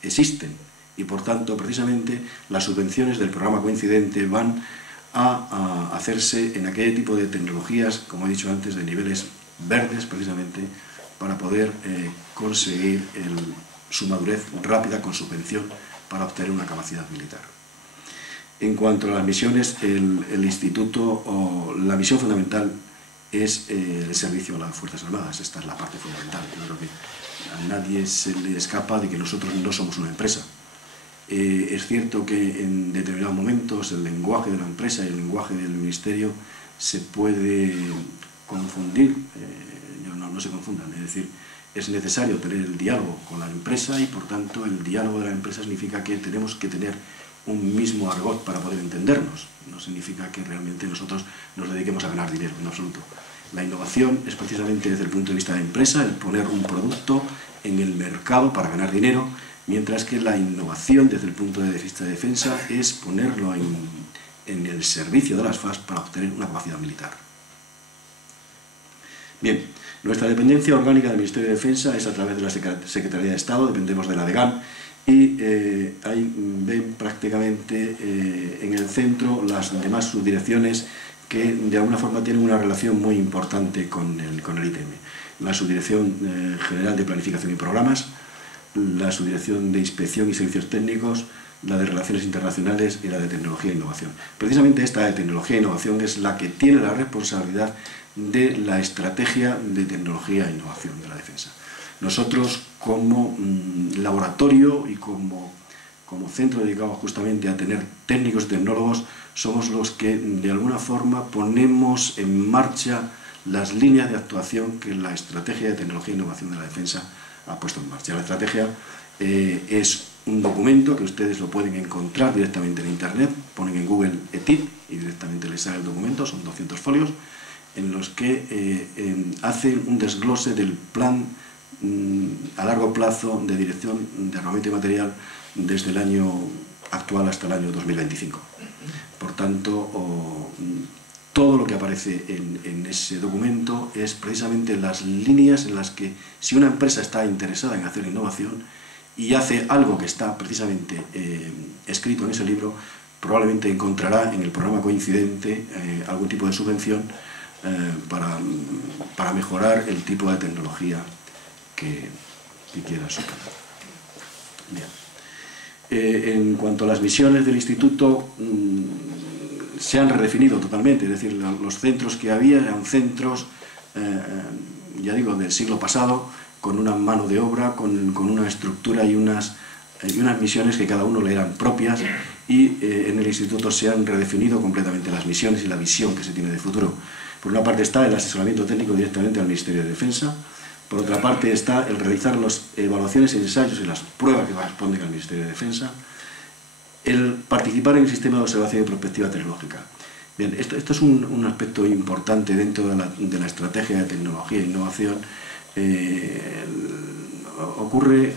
existen y, por tanto, precisamente las subvenciones del programa coincidente van a hacerse en aquel tipo de tecnologías, como he dicho antes, de niveles verdes, precisamente, para poder conseguir su madurez rápida con subvención para obtener una capacidad militar. En cuanto a las misiones, el instituto, la misión fundamental es el servicio a las Fuerzas Armadas. Esta es la parte fundamental. Yo creo que a nadie se le escapa de que nosotros no somos una empresa. Es cierto que en determinados momentos el lenguaje de la empresa y el lenguaje del ministerio se puede confundir, no se confundan, es decir, es necesario tener el diálogo con la empresa y por tanto el diálogo de la empresa significa que tenemos que tener un mismo argot para poder entendernos. No significa que realmente nosotros nos dediquemos a ganar dinero, en absoluto. La innovación es precisamente desde el punto de vista de empresa, el poner un producto en el mercado para ganar dinero, mientras que la innovación desde el punto de vista de defensa es ponerlo en el servicio de las FAS para obtener una capacidad militar. Bien, nuestra dependencia orgánica del Ministerio de Defensa es a través de la Secretaría de Estado, dependemos de la DGAN, y ahí ven prácticamente en el centro las demás subdirecciones que de alguna forma tienen una relación muy importante con el ITM. La Subdirección General de Planificación y Programas, la Subdirección de Inspección y Servicios Técnicos, la de Relaciones Internacionales y la de Tecnología e Innovación. Precisamente esta de Tecnología e Innovación es la que tiene la responsabilidad de la estrategia de tecnología e innovación de la defensa. Nosotros, como laboratorio y como centro dedicado justamente a tener técnicos y tecnólogos, somos los que de alguna forma ponemos en marcha las líneas de actuación que la estrategia de tecnología e innovación de la defensa ha puesto en marcha. La estrategia es un documento que ustedes lo pueden encontrar directamente en Internet, ponen en Google ETIP y directamente les sale el documento, son 200 folios, en los que hacen un desglose del plan a largo plazo de dirección de armamento y material desde el año actual hasta el año 2025. Por tanto, todo lo que aparece en ese documento es precisamente las líneas en las que, si una empresa está interesada en hacer innovación y hace algo que está precisamente escrito en ese libro, probablemente encontrará en el programa coincidente algún tipo de subvención para mejorar el tipo de tecnología que quiera superar. Bien. En cuanto a las misiones del Instituto, se han redefinido totalmente, es decir, los centros que había eran centros, ya digo, del siglo pasado, con una mano de obra, con una estructura y unas misiones que cada uno le eran propias, y en el Instituto se han redefinido completamente las misiones y la visión que se tiene de futuro. Por una parte está el asesoramiento técnico directamente al Ministerio de Defensa, por otra parte está el realizar las evaluaciones, ensayos y las pruebas que corresponden al Ministerio de Defensa, el participar en el sistema de observación y prospectiva tecnológica. Bien, esto es un aspecto importante dentro de la estrategia de tecnología e innovación. Ocurre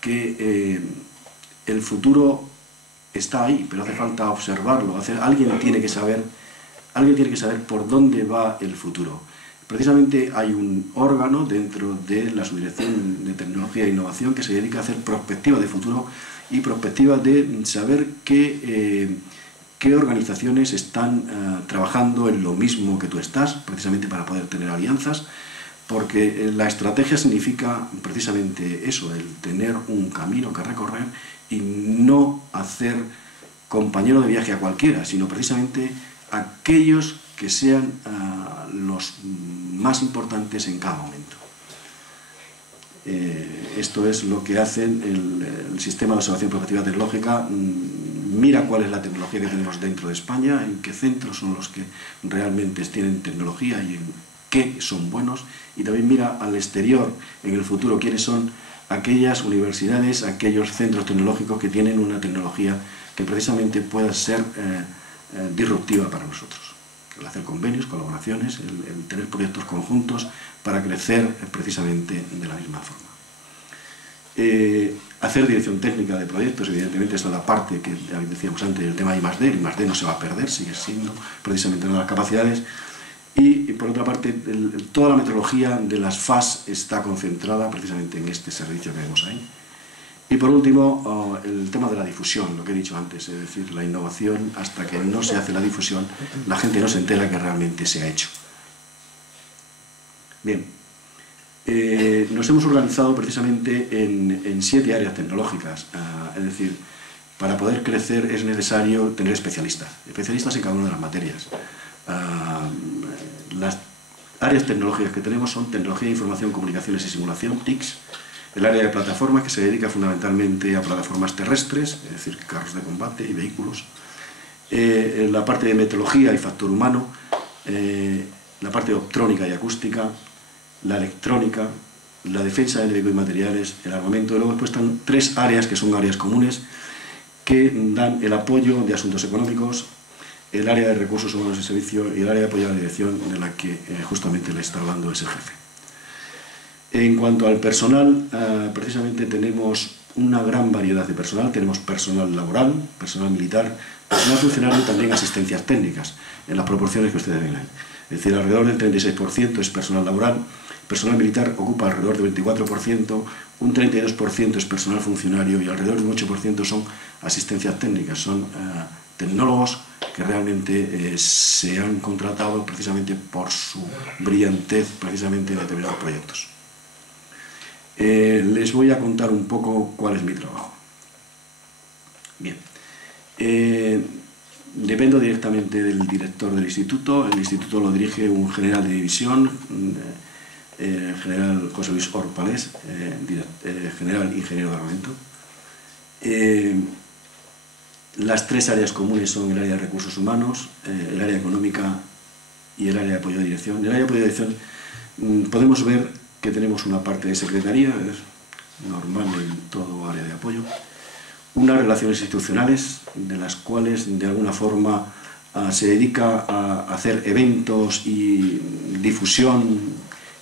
que el futuro está ahí, pero hace falta observarlo. Alguien tiene que saber por dónde va el futuro. Precisamente hay un órgano dentro de la Subdirección de Tecnología e Innovación que se dedica a hacer prospectiva de futuro y prospectiva de saber qué organizaciones están trabajando en lo mismo que tú estás, precisamente para poder tener alianzas, porque la estrategia significa precisamente eso, el tener un camino que recorrer y no hacer compañero de viaje a cualquiera, sino precisamente aquellos que sean los más importantes en cada momento. Esto es lo que hace el sistema de observación prospectiva tecnológica. Mira cuál es la tecnología que tenemos dentro de España, en qué centros son los que realmente tienen tecnología y en qué son buenos, y también mira al exterior, en el futuro, quiénes son aquellas universidades, aquellos centros tecnológicos que tienen una tecnología que precisamente pueda ser disruptiva para nosotros. El hacer convenios, colaboraciones, el tener proyectos conjuntos para crecer precisamente de la misma forma. Hacer dirección técnica de proyectos, evidentemente, esta es la parte que ya decíamos antes, el tema de I+D. El I+D no se va a perder, sigue siendo precisamente una de las capacidades. Y por otra parte, toda la metodología de las FAS está concentrada precisamente en este servicio que vemos ahí. Y por último, el tema de la difusión, lo que he dicho antes, es decir, la innovación, hasta que no se hace la difusión, la gente no se entera que realmente se ha hecho. Bien, nos hemos organizado precisamente en 7 áreas tecnológicas, es decir, para poder crecer es necesario tener especialistas en cada una de las materias. Las áreas tecnológicas que tenemos son Tecnología de Información, Comunicaciones y Simulación, TICS, el área de plataformas, que se dedica fundamentalmente a plataformas terrestres, es decir, carros de combate y vehículos, la parte de metrología y factor humano, la parte de optrónica y acústica, la electrónica, la defensa de enemigos y materiales, el armamento. Y luego después están 3 áreas que son áreas comunes, que dan el apoyo de asuntos económicos, el área de recursos humanos y servicio y el área de apoyo a la dirección, de la que justamente le está hablando ese jefe. En cuanto al personal, precisamente tenemos una gran variedad de personal. Tenemos personal laboral, personal militar, personal funcionario y también asistencias técnicas, en las proporciones que ustedes ven ahí. Es decir, alrededor del 36% es personal laboral, personal militar ocupa alrededor del 24%, un 32% es personal funcionario y alrededor del 8% son asistencias técnicas, son tecnólogos que realmente se han contratado precisamente por su brillantez precisamente en determinados proyectos. Les voy a contar un poco cuál es mi trabajo. Bien, dependo directamente del director del instituto. El instituto lo dirige un general de división, el general José Luis Orpalés, general ingeniero de armamento. Las tres áreas comunes son el área de recursos humanos, el área económica y el área de apoyo a dirección. En el área de apoyo a dirección podemos ver que tenemos una parte de secretaría, es normal en todo área de apoyo, unas relaciones institucionales, de las cuales de alguna forma se dedica a hacer eventos y difusión,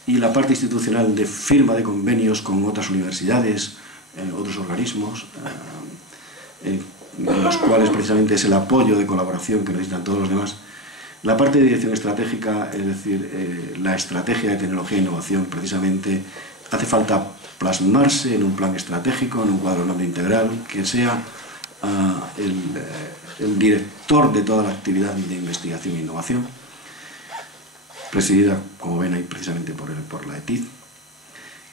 y la parte institucional de firma de convenios con otras universidades, otros organismos, en los cuales precisamente es el apoyo de colaboración que necesitan todos los demás. La parte de dirección estratégica, es decir, la estrategia de tecnología e innovación, precisamente hace falta plasmarse en un plan estratégico, en un cuadro norte integral, que sea el director de toda la actividad de investigación e innovación, presidida, como ven ahí, precisamente por la ETID.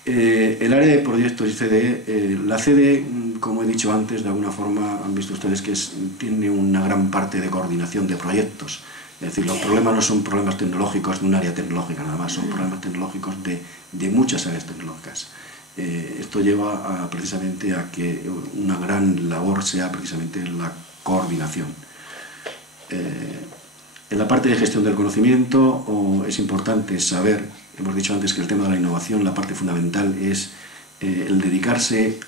El área de proyectos y CDE, la CDE, como he dicho antes, de alguna forma han visto ustedes que tiene una gran parte de coordinación de proyectos. Es decir, los problemas no son problemas tecnológicos de un área tecnológica nada más, son problemas tecnológicos de muchas áreas tecnológicas. Esto lleva precisamente a que una gran labor sea precisamente la coordinación. En la parte de gestión del conocimiento es importante saber, hemos dicho antes que el tema de la innovación, la parte fundamental es el dedicarse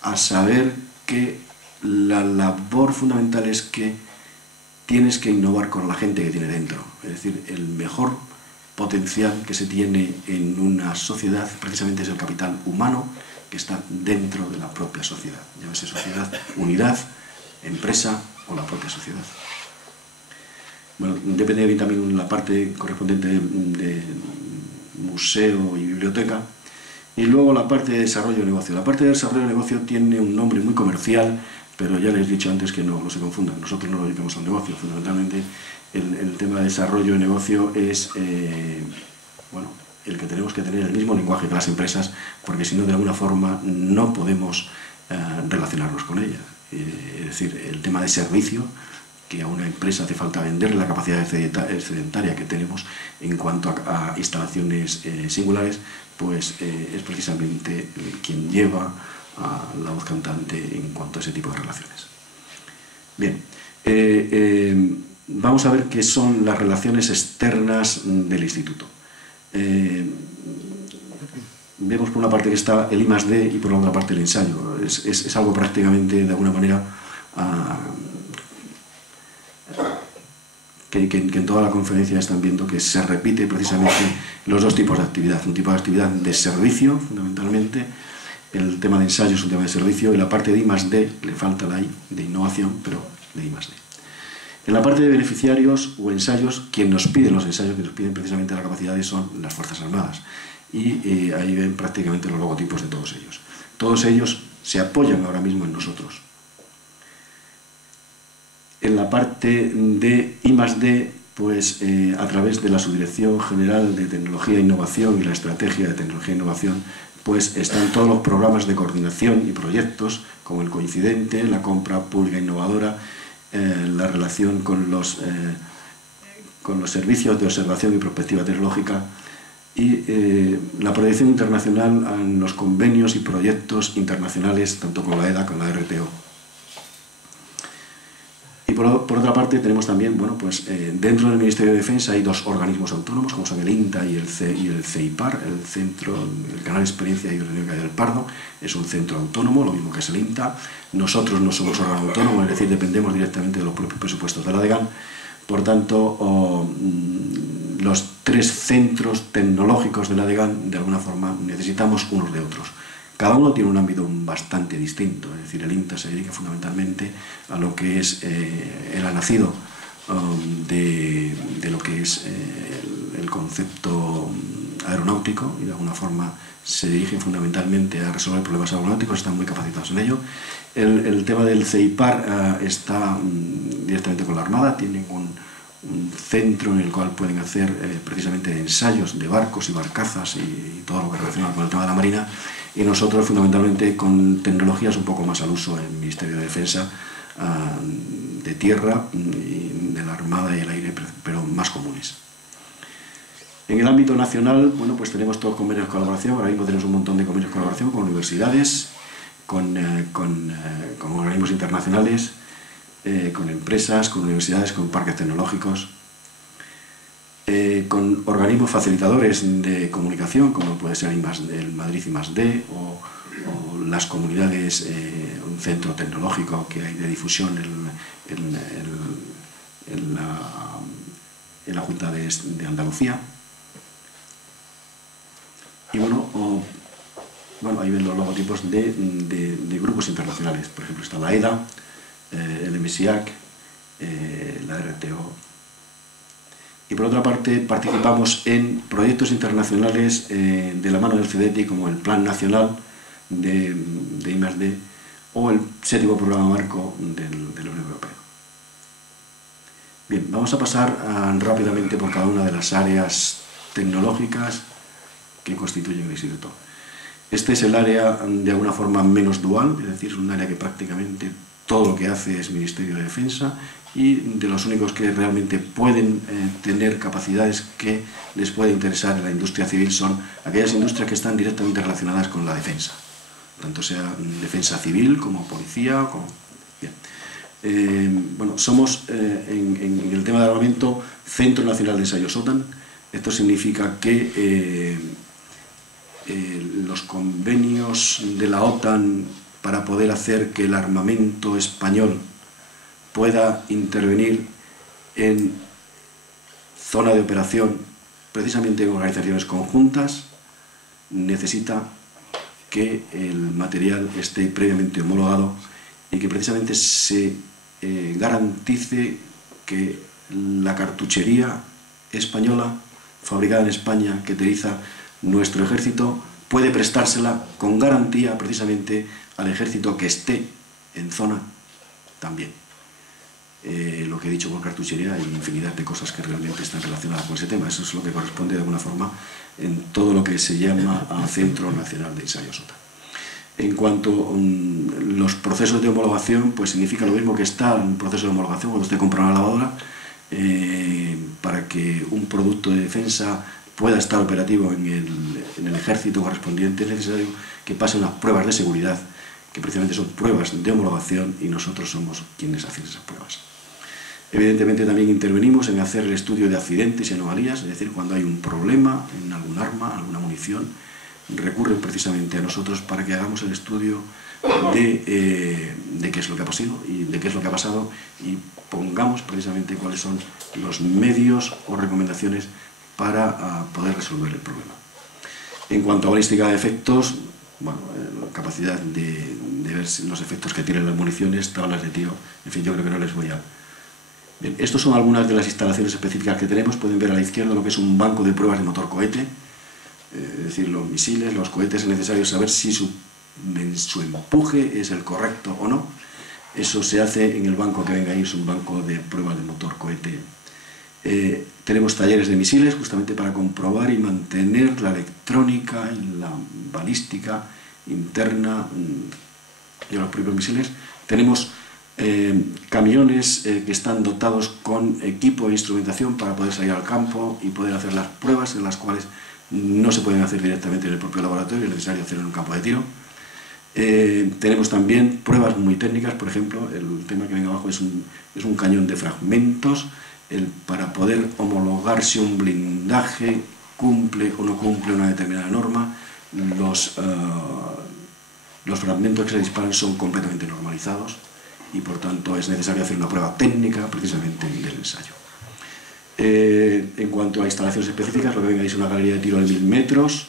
a saber que la labor fundamental es que tienes que innovar con la gente que tiene dentro. Es decir, el mejor potencial que se tiene en una sociedad precisamente es el capital humano que está dentro de la propia sociedad. Llámese sociedad, unidad, empresa o la propia sociedad. Bueno, depende bien también la parte correspondiente de museo y biblioteca. Y luego la parte de desarrollo de negocio. La parte de desarrollo de negocio tiene un nombre muy comercial, pero ya les he dicho antes que no se confundan. Nosotros no lo dedicamos al negocio. Fundamentalmente el tema de desarrollo de negocio es bueno, el que tenemos que tener el mismo lenguaje que las empresas, porque si no, de alguna forma no podemos relacionarnos con ellas. Es decir, el tema de servicio, que a una empresa hace falta venderle la capacidad excedentaria que tenemos en cuanto a instalaciones singulares, pues es precisamente quien lleva a la voz cantante en cuanto a ese tipo de relaciones. Bien, vamos a ver qué son las relaciones externas del instituto. Vemos por una parte que está el I+D y por la otra parte el ensayo. Es algo prácticamente, de alguna manera, que en toda la conferencia están viendo que se repite precisamente los dos tipos de actividad. Un tipo de actividad de servicio, fundamentalmente. El tema de ensayo es un tema de servicio, y la parte de I+D, le falta la I, de innovación, pero de I+D. En la parte de beneficiarios o ensayos, quien nos pide los ensayos, que nos piden precisamente las capacidades, son las Fuerzas Armadas. Y ahí ven prácticamente los logotipos de todos ellos. Todos ellos se apoyan ahora mismo en nosotros. En la parte de I+D, pues a través de la Subdirección General de Tecnología e Innovación y la Estrategia de Tecnología e Innovación, pues están todos los programas de coordinación y proyectos, como el Coincidente, la compra pública innovadora, la relación con los servicios de observación y prospectiva tecnológica, y la proyección internacional en los convenios y proyectos internacionales, tanto con la EDA como con la RTO. Y por otra parte tenemos también, bueno, pues dentro del Ministerio de Defensa hay dos organismos autónomos, como son el INTA y el CEIPAR, el Canal de Experiencia Hidrodinámica del Pardo, es un centro autónomo, lo mismo que es el INTA. Nosotros no somos órgano autónomo, es decir, dependemos directamente de los propios presupuestos de la DEGAN. Por tanto, los tres centros tecnológicos de la DEGAN, de alguna forma, necesitamos unos de otros. Cada uno tiene un ámbito bastante distinto, es decir, el INTA se dedica fundamentalmente a lo que es el nacido de lo que es el concepto aeronáutico, y de alguna forma se dirige fundamentalmente a resolver problemas aeronáuticos, están muy capacitados en ello. El tema del CEIPAR está directamente con la Armada, tienen un centro en el cual pueden hacer precisamente ensayos de barcos y barcazas y todo lo que relaciona con el tema de la Marina, y nosotros fundamentalmente con tecnologías un poco más al uso en el Ministerio de Defensa, de tierra, y de la Armada y el aire, pero más comunes. En el ámbito nacional, bueno, pues tenemos todos convenios de colaboración. Ahora mismo tenemos un montón de convenios de colaboración con universidades, con organismos internacionales, con empresas, con universidades, con parques tecnológicos, con organismos facilitadores de comunicación, como puede ser el Madrid I+D, o las comunidades, un centro tecnológico que hay de difusión en la Junta de Andalucía. Y bueno, ahí ven los logotipos de grupos internacionales. Por ejemplo, está la EDA, el MSIAC, la RTO. Y por otra parte, participamos en proyectos internacionales de la mano del CEDETI, como el Plan Nacional de I+D o el 7º Programa Marco de la Unión Europea. Bien, vamos a pasar rápidamente por cada una de las áreas tecnológicas que constituyen el instituto. Este es el área de alguna forma menos dual, es decir, es un área que prácticamente todo lo que hace es Ministerio de Defensa, y de los únicos que realmente pueden tener capacidades que les puede interesar en la industria civil son aquellas industrias que están directamente relacionadas con la defensa, tanto sea defensa civil como policía. Bien. Bueno, somos en el tema de armamento Centro Nacional de Ensayos OTAN. Esto significa que los convenios de la OTAN para poder hacer que el armamento español pueda intervenir en zona de operación, precisamente en organizaciones conjuntas, necesita que el material esté previamente homologado y que precisamente se garantice que la cartuchería española, fabricada en España, que utiliza nuestro ejército, puede prestársela con garantía precisamente al ejército que esté en zona también. Lo que he dicho con cartuchería, hay infinidad de cosas que realmente están relacionadas con ese tema. Eso es lo que corresponde de alguna forma en todo lo que se llama Centro Nacional de Ensayos OTAN. En cuanto a los procesos de homologación, pues significa lo mismo que está en un proceso de homologación cuando usted compra una lavadora. Para que un producto de defensa pueda estar operativo en el ejército correspondiente, es necesario que pasen las pruebas de seguridad, que precisamente son pruebas de homologación, y nosotros somos quienes hacen esas pruebas. Evidentemente también intervenimos en hacer el estudio de accidentes y anomalías, es decir, cuando hay un problema en algún arma, alguna munición, recurren precisamente a nosotros para que hagamos el estudio de qué es lo que ha pasado y pongamos precisamente cuáles son los medios o recomendaciones para poder resolver el problema. En cuanto a balística de efectos, bueno, capacidad de ver los efectos que tienen las municiones, tablas de tiro, en fin, yo creo que no les voy a... Bien, estos son algunas de las instalaciones específicas que tenemos. Pueden ver a la izquierda lo que es un banco de pruebas de motor cohete, es decir, los misiles, los cohetes, es necesario saber si su empuje es el correcto o no. Eso se hace en el banco que ven ahí, es un banco de pruebas de motor cohete. Tenemos talleres de misiles justamente para comprobar y mantener la electrónica y la balística interna de los propios misiles. Tenemos camiones que están dotados con equipo e instrumentación para poder salir al campo y poder hacer las pruebas, en las cuales no se pueden hacer directamente en el propio laboratorio, es necesario hacerlo en un campo de tiro. Tenemos también pruebas muy técnicas, por ejemplo, el tema que ven abajo es un cañón de fragmentos, para poder homologar si un blindaje cumple o no cumple una determinada norma. Los fragmentos que se disparan son completamente normalizados y por tanto es necesario hacer una prueba técnica precisamente del ensayo. En cuanto a instalaciones específicas, lo que ven ahí es una galería de tiro de 1000 metros.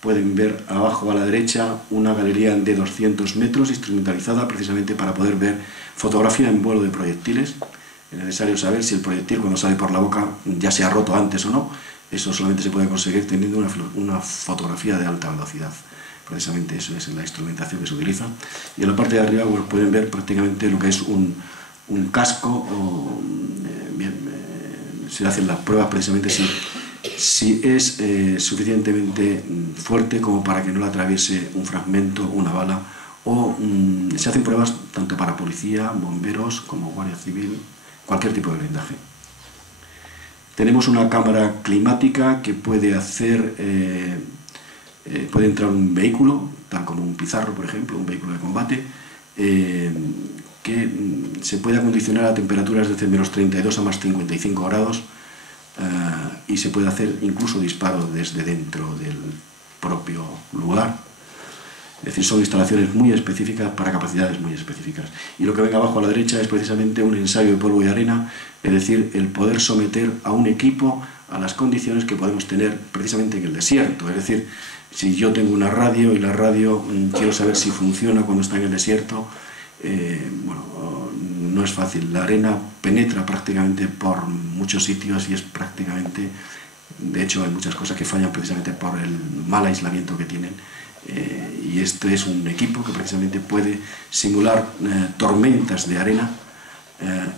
Pueden ver abajo a la derecha una galería de 200 metros instrumentalizada precisamente para poder ver fotografía en vuelo de proyectiles. Es necesario saber si el proyectil cuando sale por la boca ya se ha roto antes o no. Eso solamente se puede conseguir teniendo una fotografía de alta velocidad. Precisamente eso es la instrumentación que se utiliza. Y en la parte de arriba pueden ver prácticamente lo que es un casco. Se hacen las pruebas precisamente si es suficientemente fuerte como para que no le atraviese un fragmento, una bala, o se hacen pruebas tanto para policía, bomberos como guardia civil, cualquier tipo de blindaje. Tenemos una cámara climática que puede puede entrar un vehículo, tal como un Pizarro, por ejemplo, un vehículo de combate, que se puede acondicionar a temperaturas desde menos 32 a más 55 grados y se puede hacer incluso disparo desde dentro del propio lugar. Es decir, son instalaciones muy específicas para capacidades muy específicas. Y lo que ven abajo a la derecha es precisamente un ensayo de polvo y arena, es decir, el poder someter a un equipo a las condiciones que podemos tener precisamente en el desierto. Es decir, si yo tengo una radio y la radio quiero saber si funciona cuando está en el desierto, bueno, no es fácil. La arena penetra prácticamente por muchos sitios y es prácticamente, de hecho hay muchas cosas que fallan precisamente por el mal aislamiento que tienen. Y este es un equipo que precisamente puede simular tormentas de arena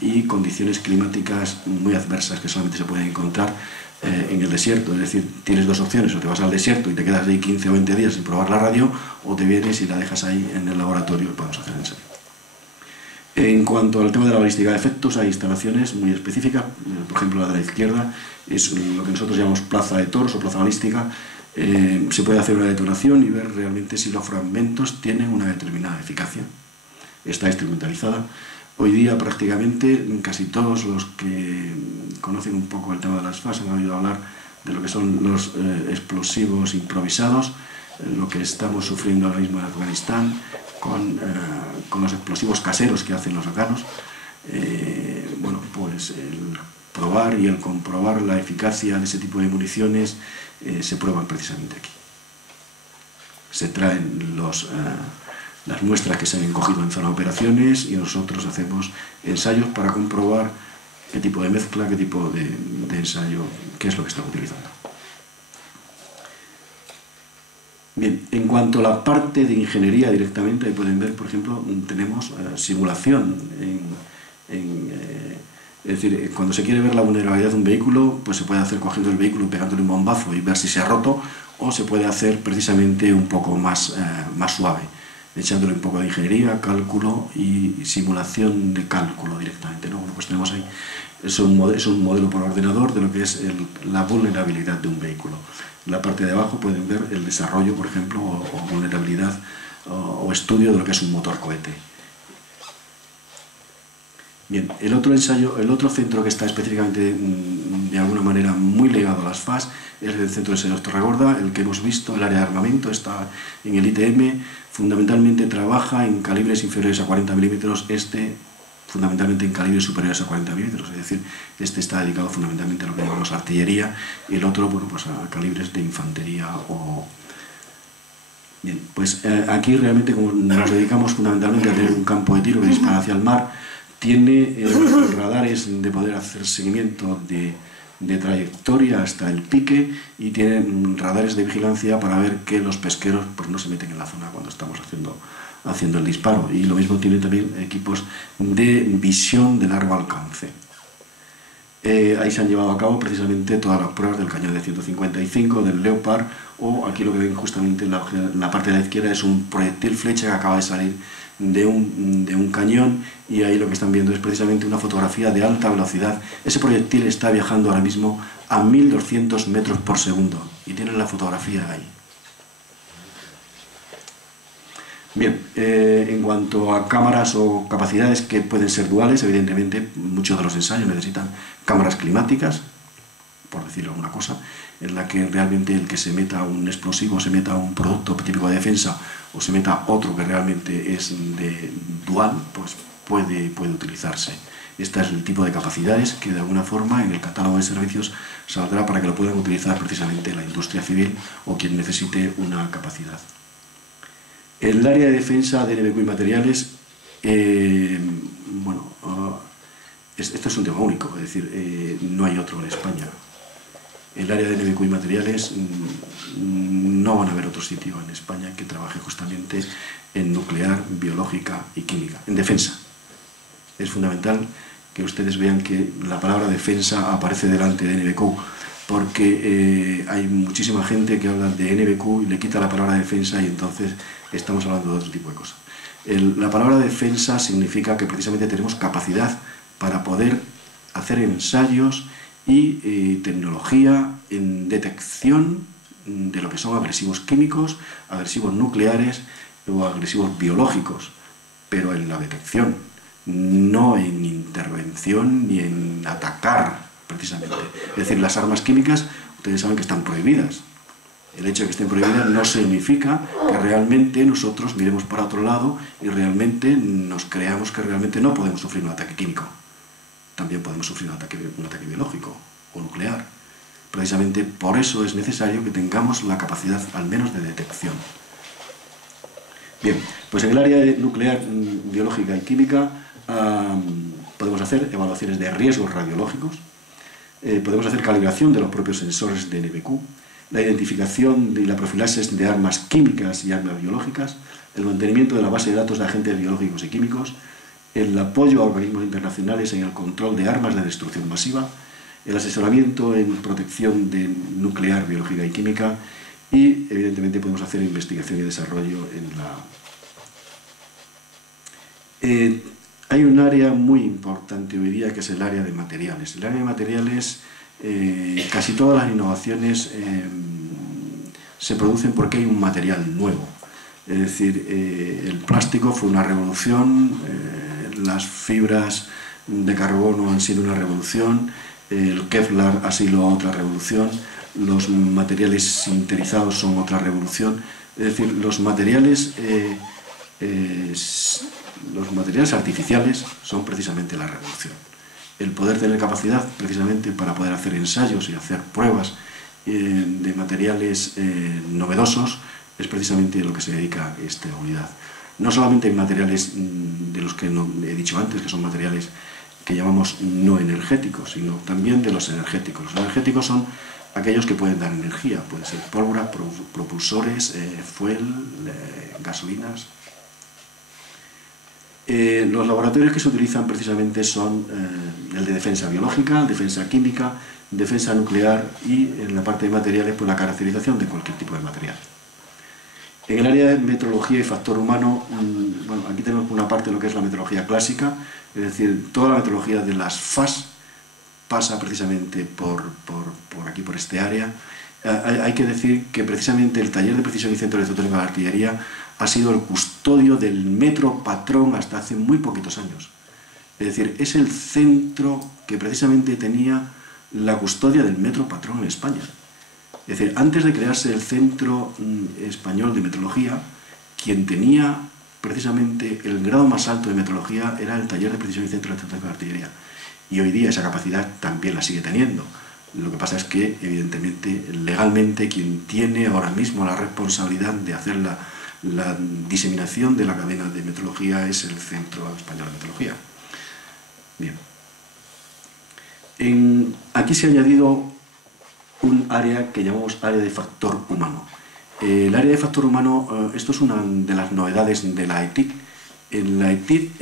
y condiciones climáticas muy adversas que solamente se pueden encontrar en el desierto. Es decir, tienes dos opciones: o te vas al desierto y te quedas ahí 15 o 20 días sin probar la radio, o te vienes y la dejas ahí en el laboratorio y podemos hacer el ensayo. En cuanto al tema de la balística de efectos, hay instalaciones muy específicas. Por ejemplo, la de la izquierda es lo que nosotros llamamos plaza de toros o plaza balística. Se puede hacer una detonación y ver realmente si los fragmentos tienen una determinada eficacia. Está instrumentalizada. Hoy día prácticamente casi todos los que conocen un poco el tema de las FAS han oído hablar de lo que son los explosivos improvisados, lo que estamos sufriendo ahora mismo en Afganistán con los explosivos caseros que hacen los afganos. Bueno, pues el probar y el comprobar la eficacia de ese tipo de municiones se prueban precisamente aquí. Se traen las muestras que se han cogido en zona de operaciones y nosotros hacemos ensayos para comprobar qué tipo de mezcla, qué tipo de ensayo, qué es lo que estamos utilizando. Bien, en cuanto a la parte de ingeniería directamente, ahí pueden ver, por ejemplo, tenemos simulación es decir, cuando se quiere ver la vulnerabilidad de un vehículo, pues se puede hacer cogiendo el vehículo y pegándole un bombazo y ver si se ha roto, o se puede hacer precisamente un poco más suave, echándole un poco de ingeniería, cálculo y simulación de cálculo directamente, ¿no? Bueno, pues tenemos ahí, es un modelo por ordenador de lo que es la vulnerabilidad de un vehículo. En la parte de abajo pueden ver el desarrollo, por ejemplo, o vulnerabilidad o estudio de lo que es un motor cohete. Bien, el otro centro que está específicamente, de alguna manera, muy ligado a las FAS, es el centro de ensayo Torregorda, el que hemos visto, el área de armamento, está en el ITM, fundamentalmente trabaja en calibres inferiores a 40 milímetros, fundamentalmente en calibres superiores a 40 milímetros, es decir, este está dedicado fundamentalmente a lo que llamamos artillería, y el otro, bueno, pues a calibres de infantería o... Bien, pues aquí realmente, como nos dedicamos fundamentalmente a tener un campo de tiro que dispara hacia el mar, tiene radares de poder hacer seguimiento de trayectoria hasta el pique y tiene radares de vigilancia para ver que los pesqueros pues, no se meten en la zona cuando estamos haciendo el disparo. Y lo mismo tiene también equipos de visión de largo alcance. Ahí se han llevado a cabo precisamente todas las pruebas del cañón de 155, del Leopard, o aquí lo que ven justamente en la parte de la izquierda es un proyectil flecha que acaba de salir de un cañón, y ahí lo que están viendo es precisamente una fotografía de alta velocidad. Ese proyectil está viajando ahora mismo a 1200 metros por segundo y tienen la fotografía ahí. Bien, en cuanto a cámaras o capacidades que pueden ser duales, evidentemente muchos de los ensayos necesitan cámaras climáticas, por decirlo alguna cosa, en la que realmente el que se meta un explosivo, se meta un producto típico de defensa o se meta otro que realmente es de dual, pues puede utilizarse. Este es el tipo de capacidades que de alguna forma en el catálogo de servicios saldrá para que lo puedan utilizar precisamente la industria civil o quien necesite una capacidad. El área de defensa de NBQ y materiales, esto es un tema único, es decir, no hay otro en España. El área de NBQ y materiales no van a haber otro sitio en España que trabaje justamente en nuclear, biológica y química, en defensa. Es fundamental que ustedes vean que la palabra defensa aparece delante de NBQ, porque hay muchísima gente que habla de NBQ y le quita la palabra defensa y entonces estamos hablando de otro tipo de cosas. La palabra defensa significa que precisamente tenemos capacidad para poder hacer ensayos y tecnología en detección de lo que son agresivos químicos, agresivos nucleares o agresivos biológicos, pero en la detección, no en intervención ni en atacar precisamente. Es decir, las armas químicas, ustedes saben que están prohibidas. El hecho de que estén prohibidas no significa que realmente nosotros miremos para otro lado y realmente nos creamos que realmente no podemos sufrir un ataque químico. También podemos sufrir un ataque biológico o nuclear. Precisamente por eso es necesario que tengamos la capacidad al menos de detección. Bien, pues en el área de nuclear, biológica y química podemos hacer evaluaciones de riesgos radiológicos, podemos hacer calibración de los propios sensores de NBQ, la identificación y la profilaxis de armas químicas y armas biológicas, el mantenimiento de la base de datos de agentes biológicos y químicos, el apoyo a organismos internacionales en el control de armas de destrucción masiva, el asesoramiento en protección de nuclear, biológica y química y, evidentemente, podemos hacer investigación y desarrollo en la... hay un área muy importante hoy día que es el área de materiales. El área de materiales, casi todas las innovaciones se producen porque hay un material nuevo. Es decir, el plástico fue una revolución, las fibras de carbono han sido una revolución, el Kevlar ha sido otra revolución, los materiales sinterizados son otra revolución. Es decir, los materiales artificiales son precisamente la revolución. El poder tener capacidad precisamente para poder hacer ensayos y hacer pruebas de materiales novedosos es precisamente lo que se dedica a esta unidad. No solamente hay materiales de los que he dicho antes, que son materiales que llamamos no energéticos, sino también de los energéticos. Los energéticos son aquellos que pueden dar energía, pueden ser pólvora, propulsores, fuel, gasolinas. Los laboratorios que se utilizan precisamente son el de defensa biológica, defensa química, defensa nuclear y en la parte de materiales pues la caracterización de cualquier tipo de material. En el área de metrología y factor humano, bueno, aquí tenemos una parte de lo que es la metrología clásica, es decir, toda la metrología de las FAS pasa precisamente por aquí, por este área. Hay que decir que precisamente el taller de precisión y centro electrotécnico de la artillería ha sido el custodio del metro patrón hasta hace muy poquitos años. Es decir, es el centro que precisamente tenía la custodia del metro patrón en España. Es decir, antes de crearse el Centro Español de Metrología, quien tenía precisamente el grado más alto de metrología era el taller de precisión y centro electrotécnico de artillería. Y hoy día esa capacidad también la sigue teniendo. Lo que pasa es que, evidentemente, legalmente, quien tiene ahora mismo la responsabilidad de hacer la diseminación de la cadena de metrología es el Centro Español de Metrología. Bien. Aquí se ha añadido un área que llamamos área de factor humano. El área de factor humano, esto es una de las novedades de la ETIC. En la ETIC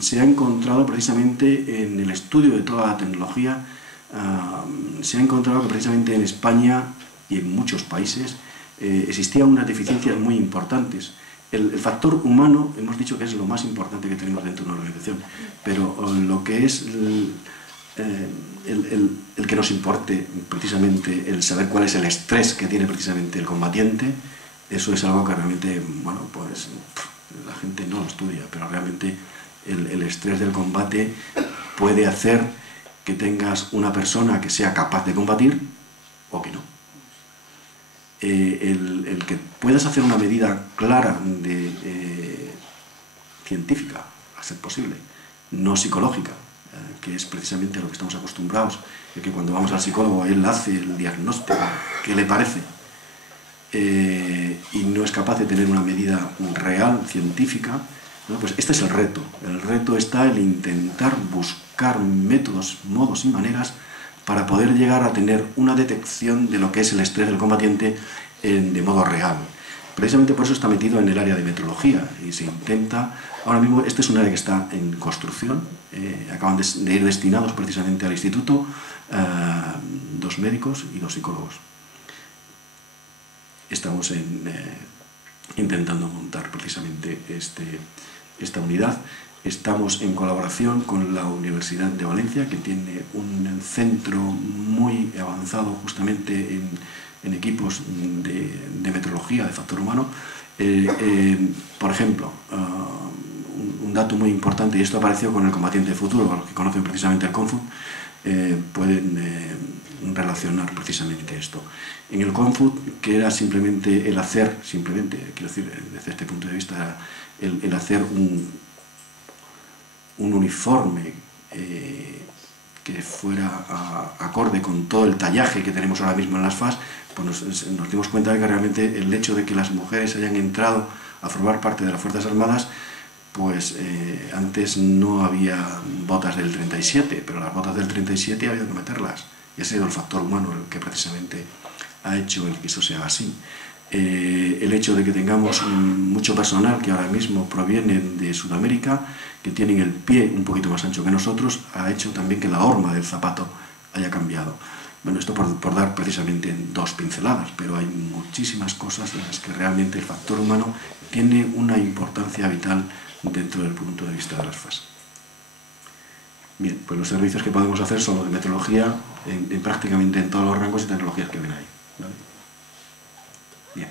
se ha encontrado precisamente en el estudio de toda la tecnología, se ha encontrado que precisamente en España y en muchos países existían unas deficiencias muy importantes. El factor humano, hemos dicho que es lo más importante que tenemos dentro de una organización, pero lo que es el que nos importe precisamente el saber cuál es el estrés que tiene precisamente el combatiente, Eso es algo que realmente, bueno, pues la gente no lo estudia, pero realmente el estrés del combate puede hacer que tengas una persona que sea capaz de combatir o que no. El que puedas hacer una medida clara científica, a ser posible, no psicológica, que es precisamente a lo que estamos acostumbrados, de que cuando vamos al psicólogo él hace el diagnóstico que le parece, y no es capaz de tener una medida real, científica, ¿no? Pues este es el reto. El reto está en intentar buscar métodos, modos y maneras para poder llegar a tener una detección de lo que es el estrés del combatiente de modo real. Precisamente por eso está metido en el área de metrología y se intenta, ahora mismo este es un área que está en construcción, acaban de ir destinados precisamente al instituto 2 médicos y 2 psicólogos. Estamos intentando montar precisamente esta unidad. Estamos en colaboración con la Universidad de Valencia, que tiene un centro muy avanzado justamente en equipos de metrología, de factor humano. Por ejemplo, un dato muy importante, y esto apareció con el combatiente futuro, los que conocen precisamente el Kung Fu, pueden relacionar precisamente esto. En el Kung Fu, que era simplemente el hacer, quiero decir, desde este punto de vista, el hacer un uniforme que fuera acorde con todo el tallaje que tenemos ahora mismo en las FAS, pues nos dimos cuenta de que realmente el hecho de que las mujeres hayan entrado a formar parte de las Fuerzas Armadas, pues antes no había botas del 37, pero las botas del 37 había que meterlas, y ha sido el factor humano el que precisamente ha hecho el que eso sea así. El hecho de que tengamos mucho personal que ahora mismo proviene de Sudamérica, que tienen el pie un poquito más ancho que nosotros, ha hecho también que la horma del zapato haya cambiado. Bueno, esto por dar precisamente 2 pinceladas, pero hay muchísimas cosas en las que realmente el factor humano tiene una importancia vital dentro del punto de vista de las FAS. Bien, pues los servicios que podemos hacer son los de metrología prácticamente en todos los rangos y tecnologías que ven ahí, ¿vale? Bien,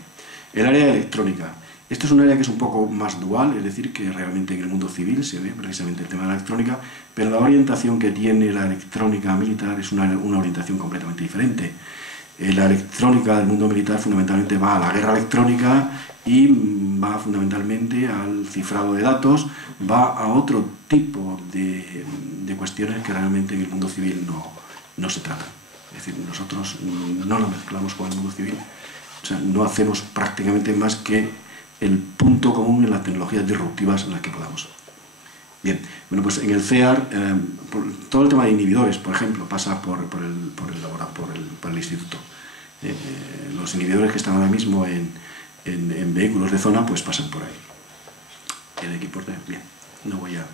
el área de electrónica. Esto es un área que es un poco más dual, es decir, que realmente en el mundo civil se ve precisamente el tema de la electrónica, pero la orientación que tiene la electrónica militar es una orientación completamente diferente. La electrónica del mundo militar fundamentalmente va a la guerra electrónica y va fundamentalmente al cifrado de datos, va a otro tipo de cuestiones que realmente en el mundo civil no se tratan. Es decir, nosotros no lo mezclamos con el mundo civil, o sea, no hacemos prácticamente más que el punto común en las tecnologías disruptivas en las que podamos. Bien, bueno, pues en el CEAR, todo el tema de inhibidores, por ejemplo, pasa por el instituto. Los inhibidores que están ahora mismo en vehículos de zona, pues pasan por ahí. El equipo de... Bien, no voy a...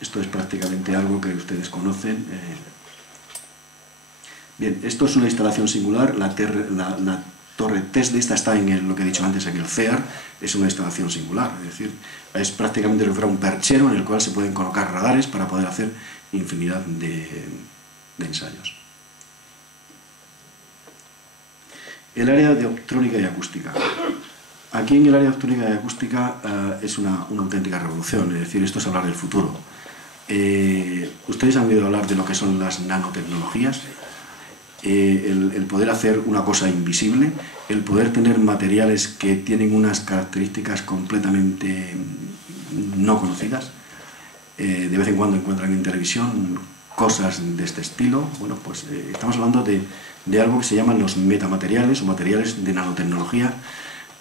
Esto es prácticamente algo que ustedes conocen. Bien, esto es una instalación singular, la torre TESDE, esta está en lo que he dicho antes, en el CEAR, es una instalación singular, es decir, es prácticamente lo que fuera un perchero en el cual se pueden colocar radares para poder hacer infinidad de ensayos. El área de optrónica y acústica. Aquí en el área de optrónica y acústica es una auténtica revolución, es decir, esto es hablar del futuro. Ustedes han oído hablar de lo que son las nanotecnologías. El poder hacer una cosa invisible, el poder tener materiales que tienen unas características completamente no conocidas. De vez en cuando encuentran en televisión cosas de este estilo. Bueno, pues estamos hablando de algo que se llaman los metamateriales o materiales de nanotecnología.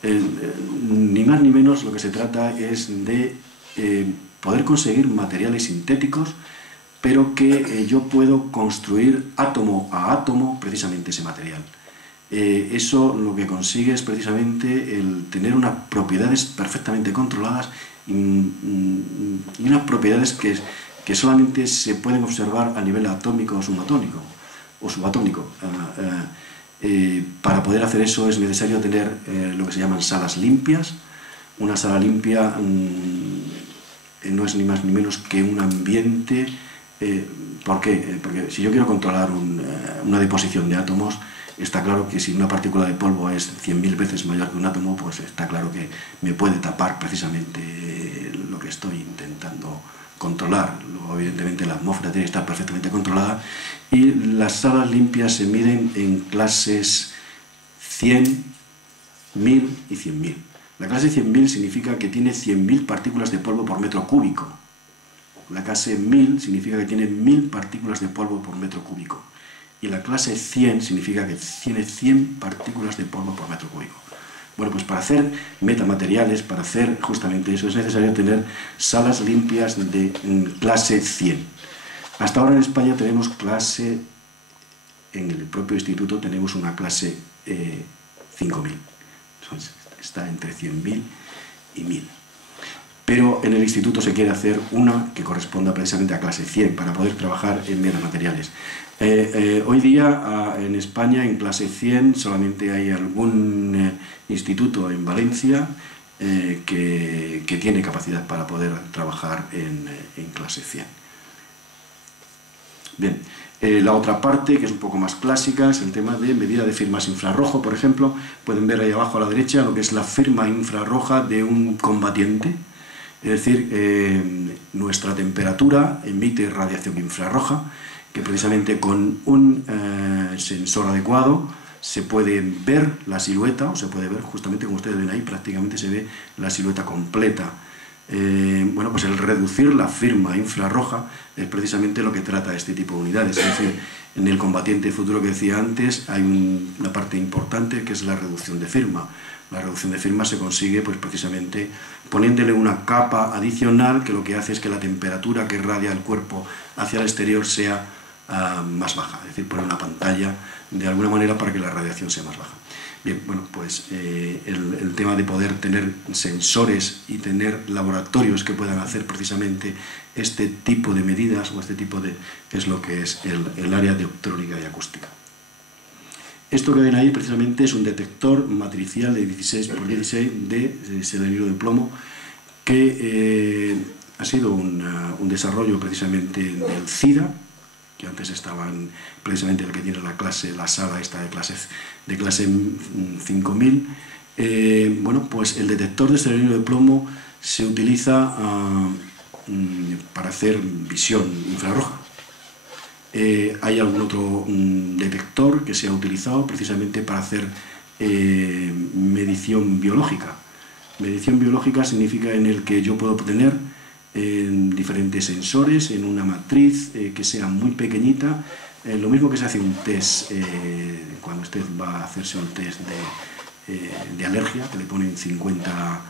Ni más ni menos lo que se trata es de poder conseguir materiales sintéticos, pero que yo puedo construir átomo a átomo precisamente ese material. Eso lo que consigue es precisamente el tener unas propiedades perfectamente controladas y unas propiedades que solamente se pueden observar a nivel atómico o subatómico. Para poder hacer eso es necesario tener lo que se llaman salas limpias. Una sala limpia no es ni más ni menos que un ambiente. ¿Por qué? Porque si yo quiero controlar una deposición de átomos, está claro que si una partícula de polvo es 100.000 veces mayor que un átomo, pues está claro que me puede tapar precisamente lo que estoy intentando controlar. Luego, evidentemente, la atmósfera tiene que estar perfectamente controlada y las salas limpias se miden en clases 100, 1000 y 100.000. La clase 100.000 significa que tiene 100.000 partículas de polvo por metro cúbico. La clase 1000 significa que tiene 1000 partículas de polvo por metro cúbico. Y la clase 100 significa que tiene 100 partículas de polvo por metro cúbico. Bueno, pues para hacer metamateriales, para hacer justamente eso, es necesario tener salas limpias de clase 100. Hasta ahora en España tenemos clase, en el propio instituto tenemos una clase 5000. Entonces, está entre 100.000 y 1000. Pero en el instituto se quiere hacer una que corresponda precisamente a clase 100 para poder trabajar en metamateriales. Hoy día en España en clase 100 solamente hay algún instituto en Valencia que tiene capacidad para poder trabajar en clase 100. Bien, la otra parte, que es un poco más clásica, es el tema de medida de firmas infrarrojo. Por ejemplo, pueden ver ahí abajo a la derecha lo que es la firma infrarroja de un combatiente. Es decir, nuestra temperatura emite radiación infrarroja, que precisamente con un sensor adecuado se puede ver la silueta, o se puede ver justamente como ustedes ven ahí, prácticamente se ve la silueta completa. Bueno, pues el reducir la firma infrarroja es precisamente lo que trata este tipo de unidades. Es decir, en el combatiente futuro que decía antes hay una parte importante que es la reducción de firma. La reducción de firma se consigue pues precisamente poniéndole una capa adicional que lo que hace es que la temperatura que irradia el cuerpo hacia el exterior sea más baja, es decir, poner una pantalla de alguna manera para que la radiación sea más baja. Bien, bueno, pues el tema de poder tener sensores y tener laboratorios que puedan hacer precisamente este tipo de medidas o este tipo de... es lo que es el área de optrónica y acústica. Esto que ven ahí precisamente es un detector matricial de 16 por 16 de selenuro de plomo que ha sido un desarrollo precisamente del CIDA, que antes estaban precisamente el que tiene la sala esta de clase 5000. Bueno, pues el detector de selenuro de plomo se utiliza para hacer visión infrarroja. Hay algún otro detector que se ha utilizado precisamente para hacer medición biológica. Medición biológica significa en el que yo puedo tener diferentes sensores en una matriz que sea muy pequeñita. Lo mismo que se hace un test cuando usted va a hacerse un test de alergia, que le ponen 50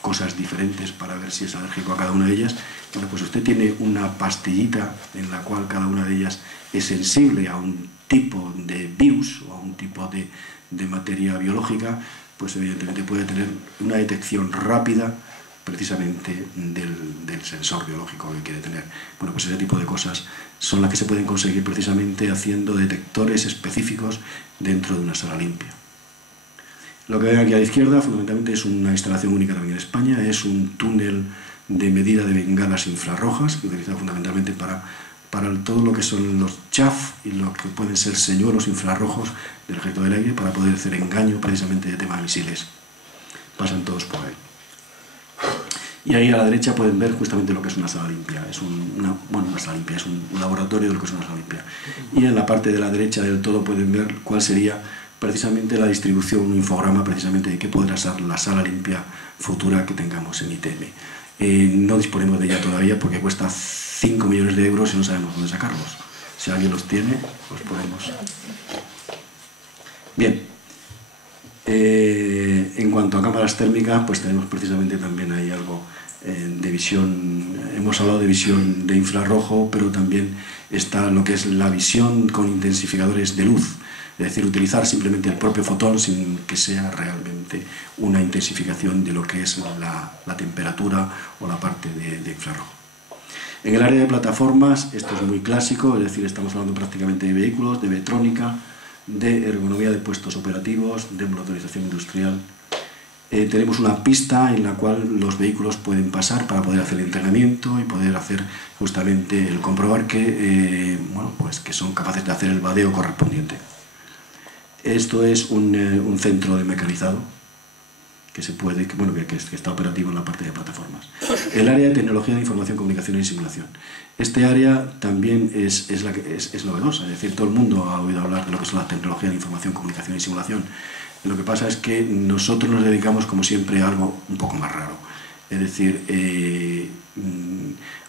cosas diferentes para ver si es alérgico a cada una de ellas. Bueno, pues usted tiene una pastillita en la cual cada una de ellas es sensible a un tipo de virus o a un tipo de materia biológica, pues evidentemente puede tener una detección rápida precisamente del sensor biológico que quiere tener. Bueno, pues ese tipo de cosas son las que se pueden conseguir precisamente haciendo detectores específicos dentro de una sala limpia. Lo que ven aquí a la izquierda fundamentalmente es una instalación única también en España, es un túnel de medida de bengalas infrarrojas que utiliza fundamentalmente para todo lo que son los chaff y lo que pueden ser señuelos infrarrojos del ejército del aire para poder hacer engaño precisamente de tema de misiles. Pasan todos por ahí. Y ahí a la derecha pueden ver justamente lo que es una sala limpia. Es una sala limpia, es un laboratorio de lo que es una sala limpia. Y en la parte de la derecha del todo pueden ver cuál sería precisamente la distribución, un infograma precisamente de qué podrá ser la sala limpia futura que tengamos en ITM. No disponemos de ella todavía porque cuesta 5 millones de euros y no sabemos dónde sacarlos. Si alguien los tiene, los podemos. Bien. En cuanto a cámaras térmicas, pues tenemos precisamente también ahí algo de visión. Hemos hablado de visión de infrarrojo, pero también está lo que es la visión con intensificadores de luz. Es decir, utilizar simplemente el propio fotón sin que sea realmente una intensificación de lo que es la temperatura o la parte de infrarrojo. En el área de plataformas, esto es muy clásico, es decir, estamos hablando prácticamente de vehículos, de electrónica, de ergonomía de puestos operativos, de motorización industrial. Tenemos una pista en la cual los vehículos pueden pasar para poder hacer el entrenamiento y poder hacer justamente el comprobar que, bueno, pues que son capaces de hacer el vadeo correspondiente. Esto es un centro de mecanizado que está operativo en la parte de plataformas. El área de tecnología de información, comunicación y simulación. Este área también es novedosa, es decir, todo el mundo ha oído hablar de lo que es la tecnología de información, comunicación y simulación. Lo que pasa es que nosotros nos dedicamos, como siempre, a algo un poco más raro. Es decir,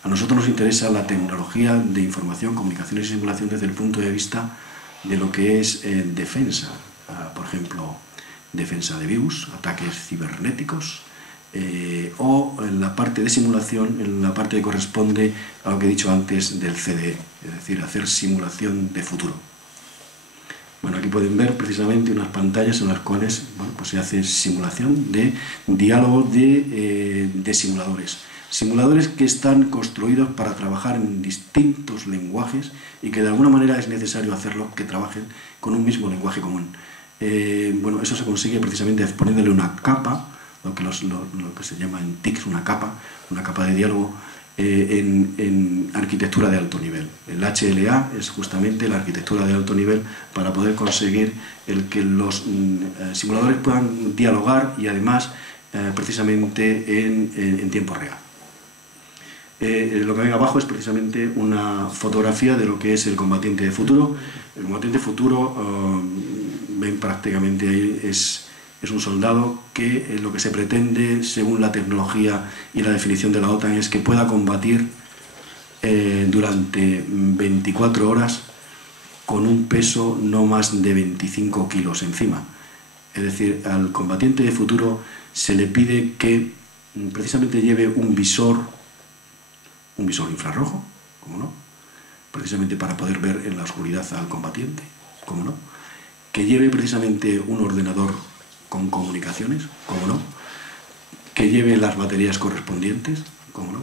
a nosotros nos interesa la tecnología de información, comunicación y simulación desde el punto de vista de lo que es defensa. Por ejemplo, defensa de virus, ataques cibernéticos, o en la parte de simulación, en la parte que corresponde a lo que he dicho antes del CDE, es decir, hacer simulación de futuro. Bueno, aquí pueden ver precisamente unas pantallas en las cuales pues se hace simulación de diálogo de simuladores. Simuladores que están construidos para trabajar en distintos lenguajes y que de alguna manera es necesario hacerlo que trabajen con un mismo lenguaje común. Eso se consigue precisamente poniéndole una capa, lo que se llama en TICs una capa de diálogo en arquitectura de alto nivel. El HLA es justamente la arquitectura de alto nivel para poder conseguir el que los simuladores puedan dialogar y además precisamente en tiempo real. Lo que ven abajo es precisamente una fotografía de lo que es el combatiente de futuro. El combatiente de futuro, ven prácticamente ahí, es un soldado que lo que se pretende, según la tecnología y la definición de la OTAN, es que pueda combatir durante 24 horas con un peso no más de 25 kilos encima. Es decir, al combatiente de futuro se le pide que precisamente lleve un visor infrarrojo, ¿cómo no? Precisamente para poder ver en la oscuridad al combatiente, ¿cómo no? Que lleve precisamente un ordenador con comunicaciones, ¿cómo no? Que lleve las baterías correspondientes, ¿cómo no?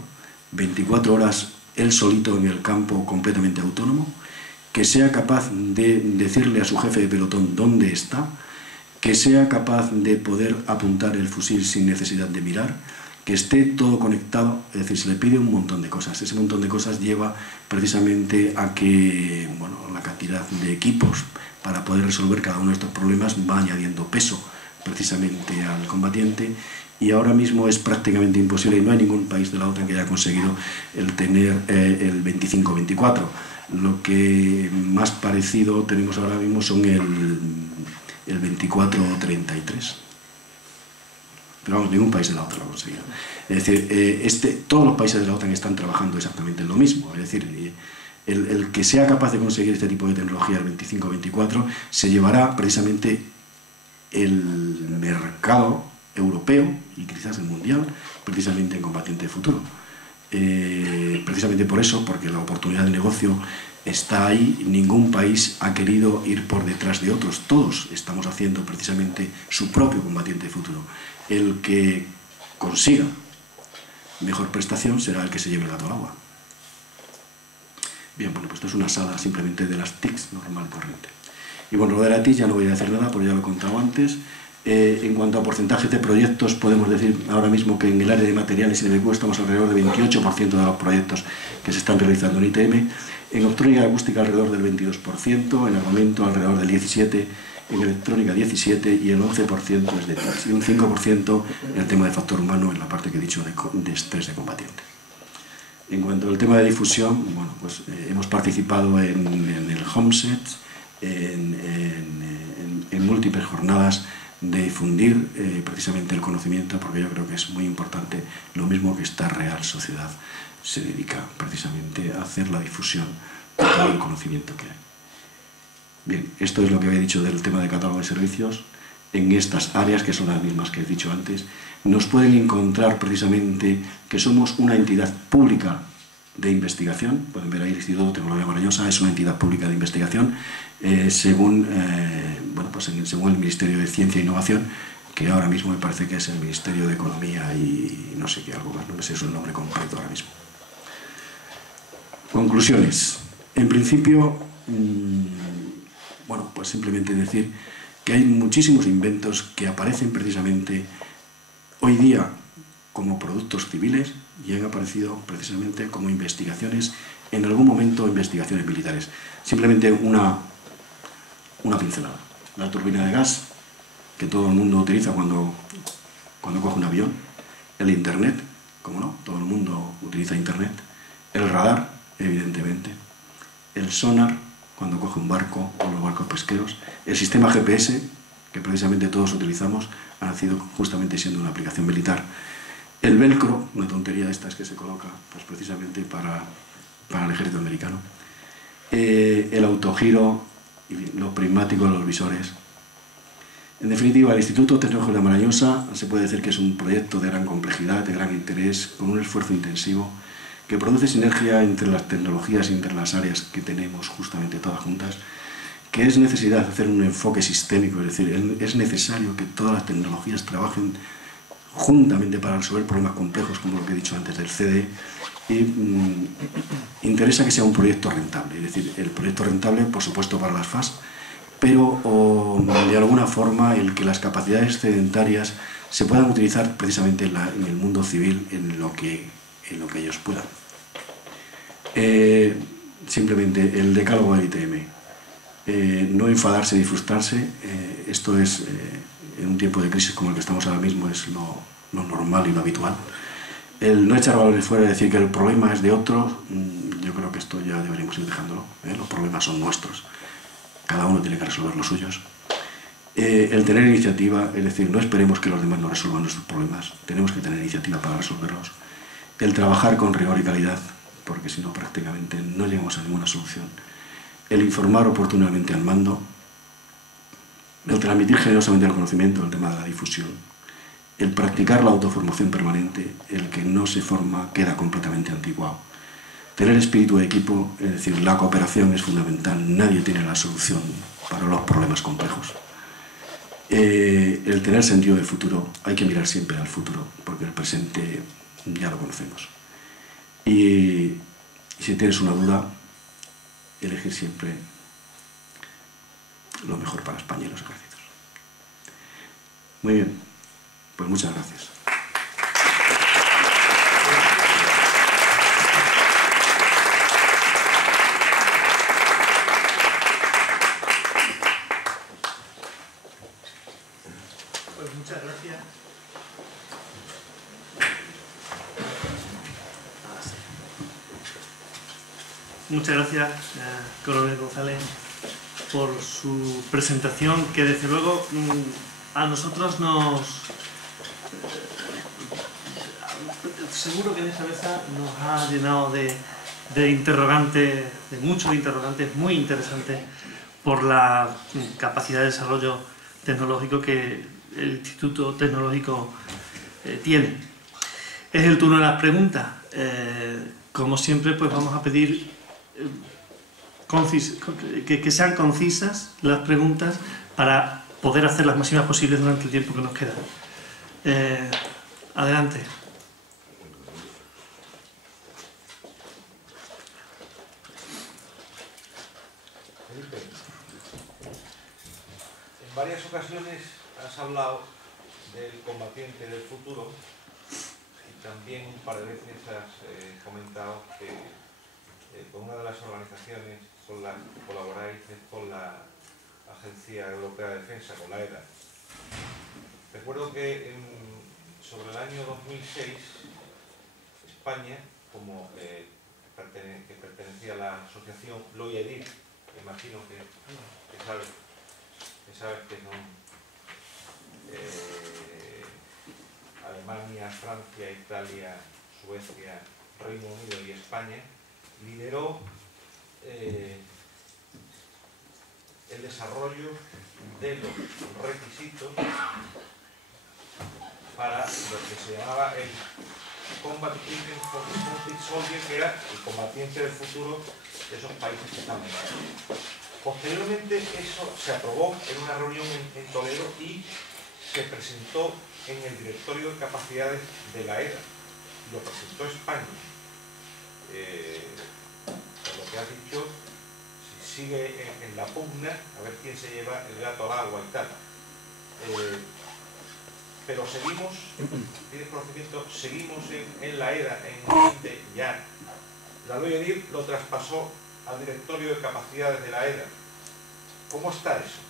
24 horas él solito en el campo, completamente autónomo, que sea capaz de decirle a su jefe de pelotón dónde está, que sea capaz de poder apuntar el fusil sin necesidad de mirar, que esté todo conectado, es decir, se le pide un montón de cosas. Ese montón de cosas lleva precisamente a que la cantidad de equipos para poder resolver cada uno de estos problemas va añadiendo peso precisamente al combatiente, y ahora mismo es prácticamente imposible, y no hay ningún país de la OTAN que haya conseguido el tener el 25-24. Lo que más parecido tenemos ahora mismo son el 24-33. Pero vamos, ningún país de la OTAN lo ha conseguido. Es decir, todos los países de la OTAN están trabajando exactamente en lo mismo. Es decir, el que sea capaz de conseguir este tipo de tecnología, el 25-24, se llevará precisamente el mercado europeo y quizás el mundial, precisamente en combatiente de futuro. Precisamente por eso, porque la oportunidad de negocio está ahí, ningún país ha querido ir por detrás de otros. Todos estamos haciendo precisamente su propio combatiente de futuro. El que consiga mejor prestación será el que se lleve el gato al agua. Bien, pues esto es una sala simplemente de las TICs normal y corriente. Y lo de la TIC ya no voy a decir nada, porque ya lo he contado antes. En cuanto a porcentajes de proyectos, podemos decir ahora mismo que en el área de materiales y de BQ estamos alrededor del 28% de los proyectos que se están realizando en ITM, en optrónica y acústica alrededor del 22%, en armamento alrededor del 17%, en electrónica 17% y el 11% es de TICs, y un 5% en el tema de factor humano, en la parte que he dicho de estrés de combatiente. En cuanto al tema de difusión, hemos participado en el HOMSET, en múltiples jornadas de difundir precisamente el conocimiento, porque yo creo que es muy importante, lo mismo que esta Real Sociedad se dedica precisamente a hacer la difusión de todo el conocimiento que hay. Bien, esto es lo que había dicho del tema de catálogo de servicios. En estas áreas, que son las mismas que he dicho antes, nos pueden encontrar precisamente que somos una entidad pública de investigación. Pueden ver ahí el Instituto de Tecnología Maravillosa, es una entidad pública de investigación según el Ministerio de Ciencia e Innovación, que ahora mismo me parece que es el Ministerio de Economía y no sé qué, algo más, no me sé su nombre completo ahora mismo. Conclusiones. En principio, pues simplemente decir que hay muchísimos inventos que aparecen precisamente hoy día como productos civiles y han aparecido precisamente como investigaciones, en algún momento investigaciones militares. Simplemente una pincelada. la turbina de gas, que todo el mundo utiliza cuando coge un avión, el internet, como no, todo el mundo utiliza internet, el radar, evidentemente, el sonar, cuando coge un barco o los barcos pesqueros, el sistema GPS, que precisamente todos utilizamos, ha nacido justamente siendo una aplicación militar, el velcro, una tontería de estas que se coloca pues precisamente para el ejército americano, el autogiro, los prismáticos, los visores. En definitiva, el Instituto Tecnológico de la Marañosa se puede decir que es un proyecto de gran complejidad, de gran interés, con un esfuerzo intensivo, que produce sinergia entre las tecnologías y entre las áreas que tenemos justamente todas juntas, que es necesidad hacer un enfoque sistémico, es decir, es necesario que todas las tecnologías trabajen juntamente para resolver problemas complejos, como lo que he dicho antes del CDE, y interesa que sea un proyecto rentable, es decir, el proyecto rentable, por supuesto, para las FAS, pero de alguna forma el que las capacidades excedentarias se puedan utilizar precisamente en el mundo civil en lo que ellos puedan. Simplemente el decálogo del ITM. No enfadarse ni frustrarse, esto es, en un tiempo de crisis como el que estamos ahora mismo, es lo normal y lo habitual. El no echar balones fuera y decir que el problema es de otros, yo creo que esto ya deberíamos ir dejándolo, los problemas son nuestros. Cada uno tiene que resolver los suyos. El tener iniciativa, es decir, no esperemos que los demás nos resuelvan nuestros problemas, tenemos que tener iniciativa para resolverlos. El trabajar con rigor y calidad, porque si no prácticamente no llegamos a ninguna solución. El informar oportunamente al mando, el transmitir generosamente el conocimiento, el tema de la difusión, el practicar la autoformación permanente, el que no se forma queda completamente antiguado. Tener espíritu de equipo, es decir, la cooperación es fundamental, nadie tiene la solución para los problemas complejos. El tener sentido del futuro, hay que mirar siempre al futuro, porque el presente ya lo conocemos. Y si tienes una duda, elegir siempre lo mejor para España y los ejércitos. Muy bien, pues muchas gracias. Pues muchas gracias. Muchas gracias, coronel González, por su presentación, que desde luego a nosotros seguro que en esta mesa nos ha llenado de interrogantes, de muchos interrogantes muy interesantes por la capacidad de desarrollo tecnológico que el Instituto Tecnológico tiene. Es el turno de las preguntas. Como siempre, pues vamos a pedir que sean concisas las preguntas para poder hacer las máximas posibles durante el tiempo que nos queda. Adelante. En varias ocasiones has hablado del combatiente del futuro y también un par de veces has comentado que con una de las organizaciones con las que colaboráis es con la Agencia Europea de Defensa, con la EDA. Recuerdo que sobre el año 2006 España, que pertenecía a la asociación Loyadir, imagino que sabes que son Alemania, Francia, Italia, Suecia, Reino Unido y España, lideró el desarrollo de los requisitos para lo que se llamaba el Combat Equipment for the Conflict Soldier, que era el combatiente del futuro de esos países que están mencionados. Posteriormente eso se aprobó en una reunión en Toledo y se presentó en el directorio de capacidades de la EDA. Lo presentó España. Por lo que has dicho, si sigue en la pugna, a ver quién se lleva el gato al agua y tal. Pero seguimos, tienes conocimiento, seguimos en la EDA, ya. La Loyadir lo traspasó al directorio de capacidades de la EDA. ¿Cómo está eso?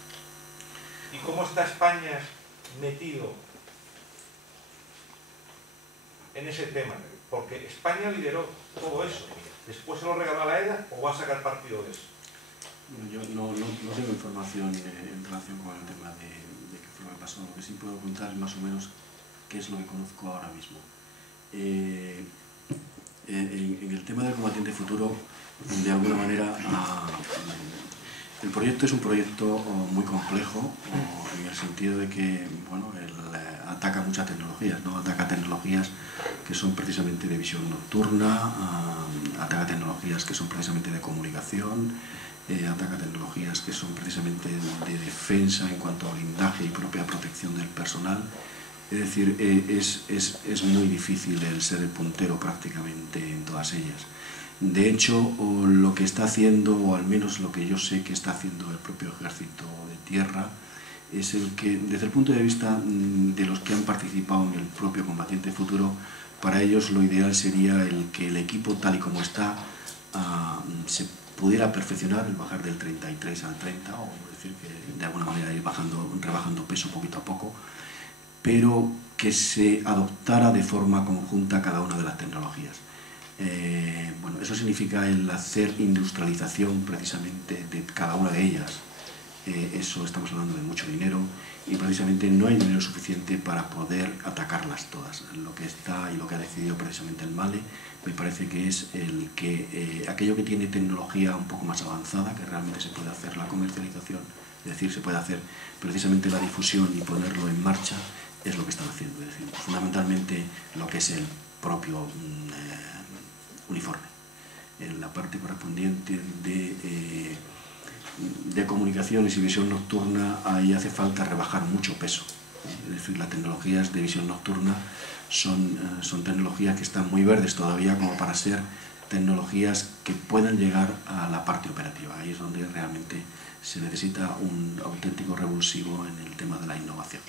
¿Y cómo está España metido en ese tema? Porque España lideró todo eso. ¿Después se lo regaló a la EDA o va a sacar partido de eso? Yo no tengo información en relación con el tema de qué fue lo que pasó. Lo que sí puedo contar es más o menos qué es lo que conozco ahora mismo. En el tema del combatiente futuro, de alguna manera, el proyecto es un proyecto muy complejo, en el sentido de que, bueno, ataca muchas tecnologías, ¿no? Ataca tecnologías que son precisamente de visión nocturna, ataca tecnologías que son precisamente de comunicación, ataca tecnologías que son precisamente de defensa en cuanto a blindaje y propia protección del personal. Es decir, es muy difícil el ser el puntero prácticamente en todas ellas. De hecho, lo que está haciendo, o al menos lo que yo sé que está haciendo el propio Ejército de Tierra, es el que, desde el punto de vista de los que han participado en el propio combatiente futuro, para ellos lo ideal sería el que el equipo tal y como está se pudiera perfeccionar, el bajar del 33 al 30, o decir que de alguna manera ir rebajando peso poquito a poco, pero que se adoptara de forma conjunta cada una de las tecnologías. Bueno, eso significa el hacer industrialización precisamente de cada una de ellas. Eso estamos hablando de mucho dinero y precisamente no hay dinero suficiente para poder atacarlas todas. Lo que está y lo que ha decidido precisamente el MALE me parece que es el que aquello que tiene tecnología un poco más avanzada, que realmente se puede hacer la comercialización, es decir, se puede hacer precisamente la difusión y ponerlo en marcha, es lo que están haciendo. Es decir, fundamentalmente lo que es el propio uniforme. En la parte correspondiente de comunicaciones y visión nocturna, ahí hace falta rebajar mucho peso. Es decir, las tecnologías de visión nocturna son tecnologías que están muy verdes todavía como para ser tecnologías que puedan llegar a la parte operativa. Ahí es donde realmente se necesita un auténtico revulsivo en el tema de la innovación.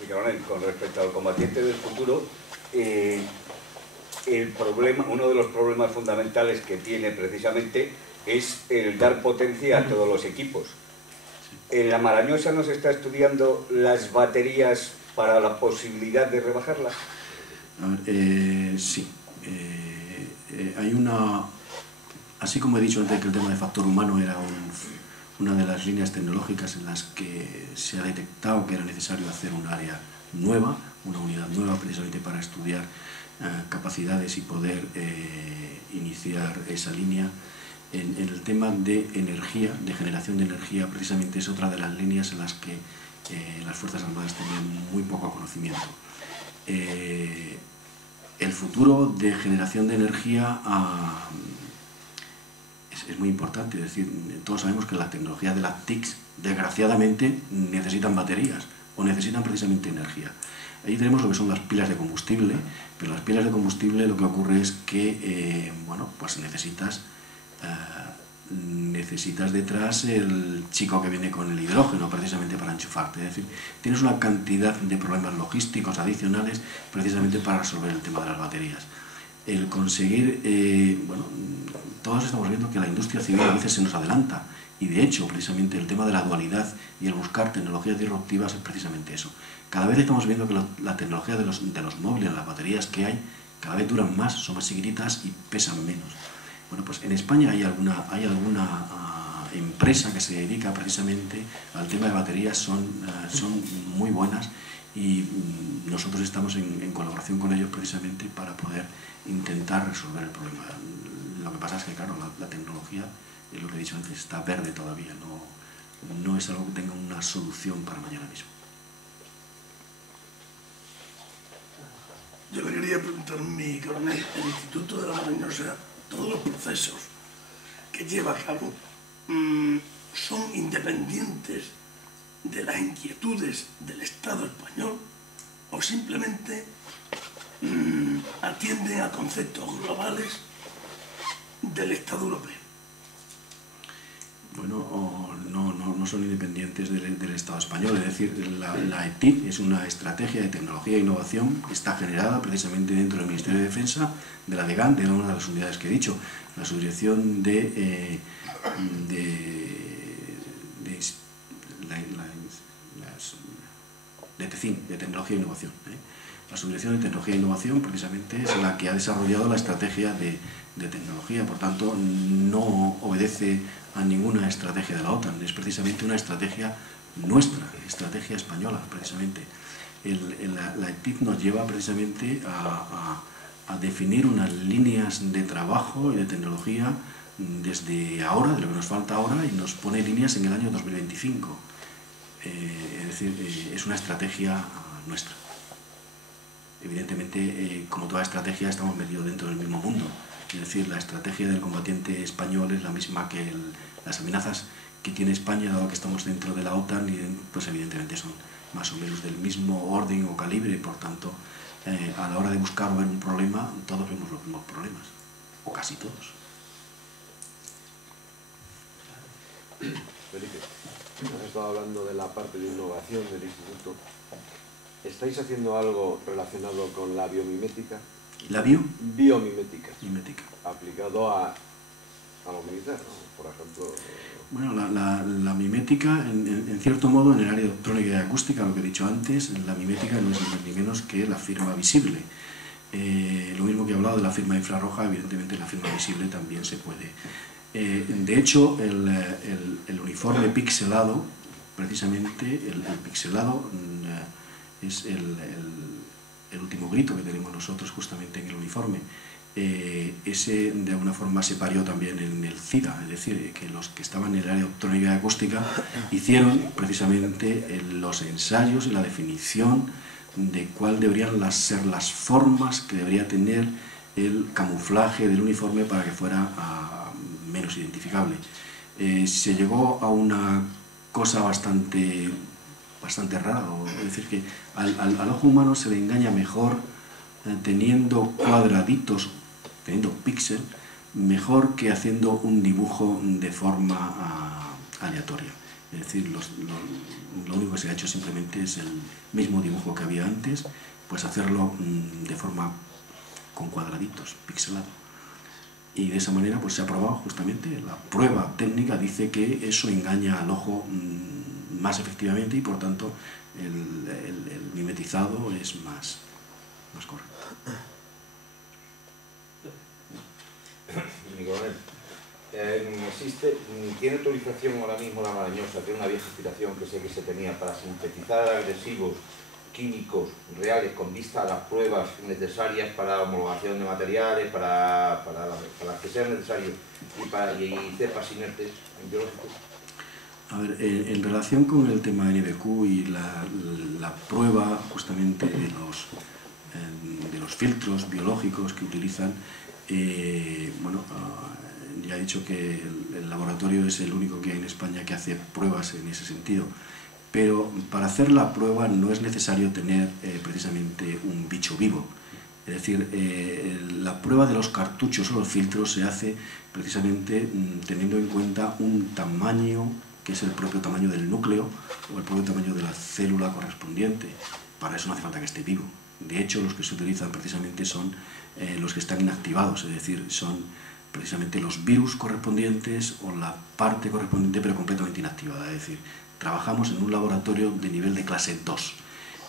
Mi coronel, con respecto al combatiente del futuro, uno de los problemas fundamentales que tiene precisamente es el dar potencia a todos los equipos. En la Marañosa no se está estudiando las baterías para la posibilidad de rebajarlas. Sí. Hay así como he dicho antes que el tema de factor humano era una de las líneas tecnológicas en las que se ha detectado que era necesario hacer un área nueva, una unidad nueva precisamente para estudiar capacidades y poder iniciar esa línea. En el tema de energía, de generación de energía, precisamente es otra de las líneas en las que las Fuerzas Armadas tenían muy poco conocimiento. El futuro de generación de energía es muy importante, es decir, todos sabemos que las tecnologías de las TICs, desgraciadamente, necesitan baterías o necesitan precisamente energía. Ahí tenemos lo que son las pilas de combustible, pero las pilas de combustible lo que ocurre es que, bueno, pues necesitas detrás el chico que viene con el hidrógeno precisamente para enchufarte. Es decir, tienes una cantidad de problemas logísticos adicionales precisamente para resolver el tema de las baterías. El conseguir, bueno, todos estamos viendo que la industria civil a veces se nos adelanta y de hecho precisamente el tema de la dualidad y el buscar tecnologías disruptivas es precisamente eso. Cada vez estamos viendo que la tecnología de los móviles, las baterías que hay, cada vez duran más, son más chiquititas y pesan menos. Bueno, pues en España hay alguna empresa que se dedica precisamente al tema de baterías, son muy buenas y nosotros estamos en colaboración con ellos precisamente para poder intentar resolver el problema. Lo que pasa es que, claro, la tecnología, es lo que he dicho antes, está verde todavía, no es algo que tenga una solución para mañana mismo. Yo le quería preguntar, mi coronel, el Instituto de la Marañosa, todos los procesos que lleva a cabo son independientes de las inquietudes del Estado español o simplemente atienden a conceptos globales del Estado europeo. Bueno, no son independientes del Estado español, es decir, la ETID es una estrategia de tecnología e innovación que está generada precisamente dentro del Ministerio de Defensa, de la DEGAN, de una de las unidades que he dicho, la Subdirección de TECIN, de Tecnología e Innovación. La Subdirección de Tecnología e Innovación precisamente es la que ha desarrollado la estrategia de tecnología, por tanto no obedece a ninguna estrategia de la OTAN, es precisamente una estrategia nuestra, estrategia española precisamente. La ETID nos lleva precisamente a definir unas líneas de trabajo y de tecnología desde ahora, de lo que nos falta ahora, y nos pone líneas en el año 2025. Es decir, es una estrategia nuestra. Evidentemente, como toda estrategia, estamos metidos dentro del mismo mundo. Es decir, la estrategia del combatiente español es la misma que las amenazas que tiene España, dado que estamos dentro de la OTAN, y pues evidentemente son más o menos del mismo orden o calibre. Por tanto, a la hora de buscar o ver un problema, todos vemos los mismos problemas, o casi todos. Felipe, has estado hablando de la parte de innovación del instituto. ¿Estáis haciendo algo relacionado con la biomimética? ¿La biomimética? Mimética. Aplicado a lo militar, ¿no? Por ejemplo... Bueno, la mimética, en cierto modo, en el área de electrónica y acústica, lo que he dicho antes, la mimética no es ni menos que la firma visible. Lo mismo que he hablado de la firma infrarroja, evidentemente la firma visible también se puede. De hecho, el uniforme pixelado, precisamente, el pixelado es el último grito que tenemos nosotros justamente en el uniforme. Ese de alguna forma se parió también en el CIDA, es decir, que los que estaban en el área electrónica y acústica hicieron precisamente los ensayos y la definición de cuál deberían ser las formas que debería tener el camuflaje del uniforme para que fuera menos identificable. Se llegó a una cosa bastante rara, es decir, que al ojo humano se le engaña mejor teniendo cuadraditos, teniendo píxel, mejor que haciendo un dibujo de forma aleatoria. Es decir, lo único que se ha hecho simplemente es el mismo dibujo que había antes, pues hacerlo de forma con cuadraditos, pixelado. Y de esa manera pues se ha probado justamente, la prueba técnica dice que eso engaña al ojo más efectivamente y por tanto el mimetizado es más correcto. Mi coronel, ¿tiene autorización ahora mismo la Marañosa, que es una vieja aspiración que sé que se tenía, para sintetizar agresivos químicos reales con vista a las pruebas necesarias para homologación de materiales, para que sean necesarios y cepas inertes biológicos? A ver, en relación con el tema de NBQ y la prueba justamente de los filtros biológicos que utilizan, bueno, ya he dicho que el laboratorio es el único que hay en España que hace pruebas en ese sentido, pero para hacer la prueba no es necesario tener precisamente un bicho vivo. Es decir, la prueba de los cartuchos o los filtros se hace precisamente teniendo en cuenta un tamaño que es el propio tamaño del núcleo o el propio tamaño de la célula correspondiente. Para eso no hace falta que esté vivo. De hecho, los que se utilizan precisamente son los que están inactivados, es decir, son precisamente los virus correspondientes o la parte correspondiente pero completamente inactivada. Es decir, trabajamos en un laboratorio de nivel de clase 2.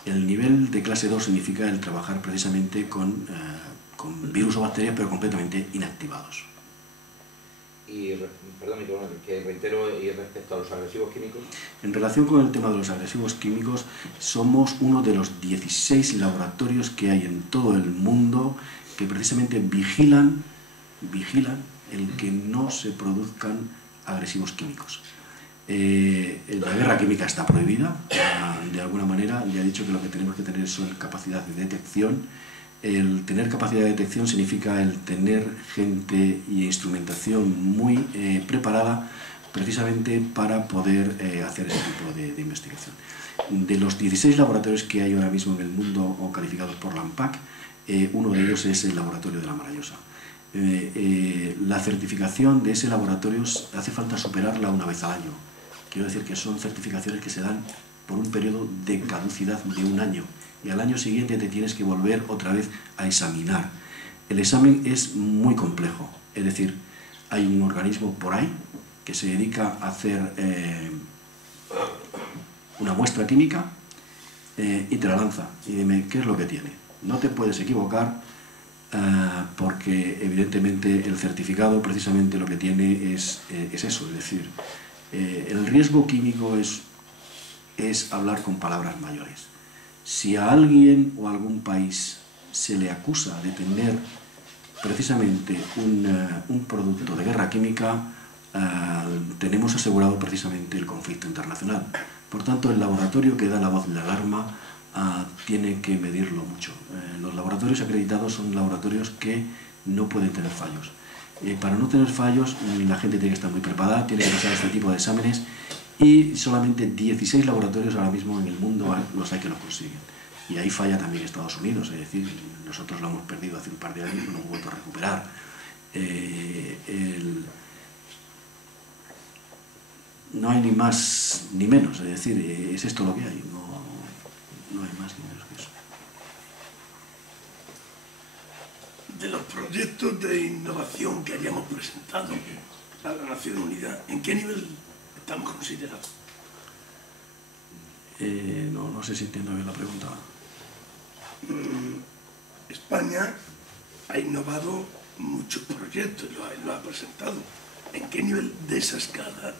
El nivel de clase 2 significa el trabajar precisamente con virus o bacterias pero completamente inactivados. Y, perdón, que reitero, y respecto a los agresivos químicos. En relación con el tema de los agresivos químicos, somos uno de los 16 laboratorios que hay en todo el mundo que precisamente vigilan el que no se produzcan agresivos químicos. La guerra química está prohibida, de alguna manera. Ya he dicho que lo que tenemos que tener son capacidad de detección. El tener capacidad de detección significa el tener gente y instrumentación muy preparada precisamente para poder hacer ese tipo de investigación. De los 16 laboratorios que hay ahora mismo en el mundo o calificados por la ANPAC, uno de ellos es el laboratorio de la Marañosa. La certificación de ese laboratorio hace falta superarla una vez al año. Quiero decir que son certificaciones que se dan por un periodo de caducidad de un año y al año siguiente te tienes que volver otra vez a examinar. El examen es muy complejo, es decir, hay un organismo por ahí que se dedica a hacer una muestra química y te la lanza y dime qué es lo que tiene. No te puedes equivocar porque evidentemente el certificado precisamente lo que tiene es eso, es decir, el riesgo químico es hablar con palabras mayores. Si a alguien o a algún país se le acusa de tener precisamente un producto de guerra química, tenemos asegurado precisamente el conflicto internacional. Por tanto, el laboratorio que da la voz de alarma tiene que medirlo mucho. Los laboratorios acreditados son laboratorios que no pueden tener fallos. Para no tener fallos, la gente tiene que estar muy preparada, tiene que pasar este tipo de exámenes y solamente 16 laboratorios ahora mismo en el mundo los hay que lo consiguen. Y ahí falla también Estados Unidos, es decir, nosotros lo hemos perdido hace un par de años y lo hemos vuelto a recuperar. No hay ni más ni menos, es decir, es esto lo que hay, no hay más ni menos que eso. De los proyectos de innovación que hayamos presentado a la Nación Unida, ¿en qué nivel estamos considerados? No sé si entiendo bien la pregunta. España ha innovado muchos proyectos, lo ha presentado. ¿En qué nivel de esa escala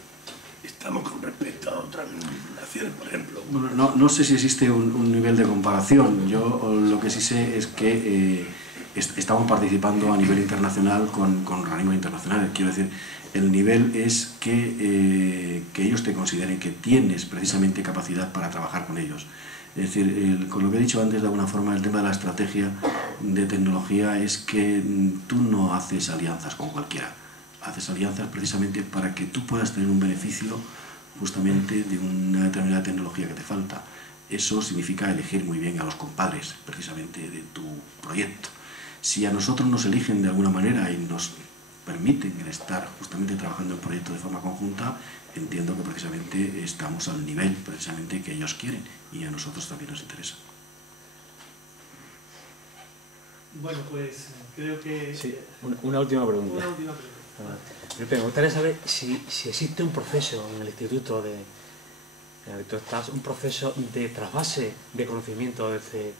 estamos con respecto a otras naciones, por ejemplo? Bueno, no sé si existe un nivel de comparación. Yo lo que sí sé es que estamos participando a nivel internacional con organismos internacionales. Quiero decir, el nivel es que ellos te consideren que tienes precisamente capacidad para trabajar con ellos. Es decir, con lo que he dicho antes, de alguna forma, el tema de la estrategia de tecnología es que tú no haces alianzas con cualquiera. Haces alianzas precisamente para que tú puedas tener un beneficio justamente de una determinada tecnología que te falta. Eso significa elegir muy bien a los compadres, precisamente, de tu proyecto. Si a nosotros nos eligen de alguna manera y nos permiten estar justamente trabajando en proyectos de forma conjunta, entiendo que precisamente estamos al nivel precisamente que ellos quieren y a nosotros también nos interesa. Bueno, pues creo que... Sí, una última pregunta. Una última pregunta. Me gustaría saber si existe un proceso en el instituto un proceso de trasvase de conocimiento desde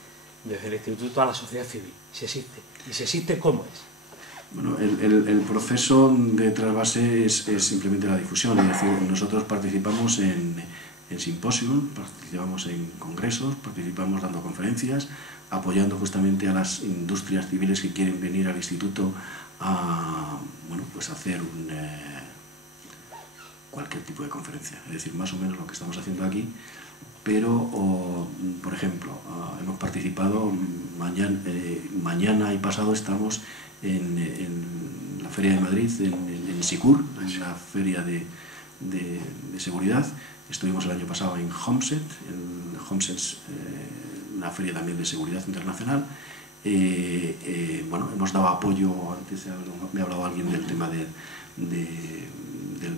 el instituto a la sociedad civil, si existe. Y si existe, ¿cómo es? Bueno, el proceso de trasvase es simplemente la difusión, es decir, nosotros participamos en simposios, participamos en congresos, participamos dando conferencias, apoyando justamente a las industrias civiles que quieren venir al instituto a hacer cualquier tipo de conferencia, es decir, más o menos lo que estamos haciendo aquí, pero, por ejemplo, hemos participado, mañana y pasado estamos en la Feria de Madrid, en SICUR, en la Feria de Seguridad. Estuvimos el año pasado en HomeSet, es una feria también de seguridad internacional. Hemos dado apoyo, antes me ha hablado alguien del tema del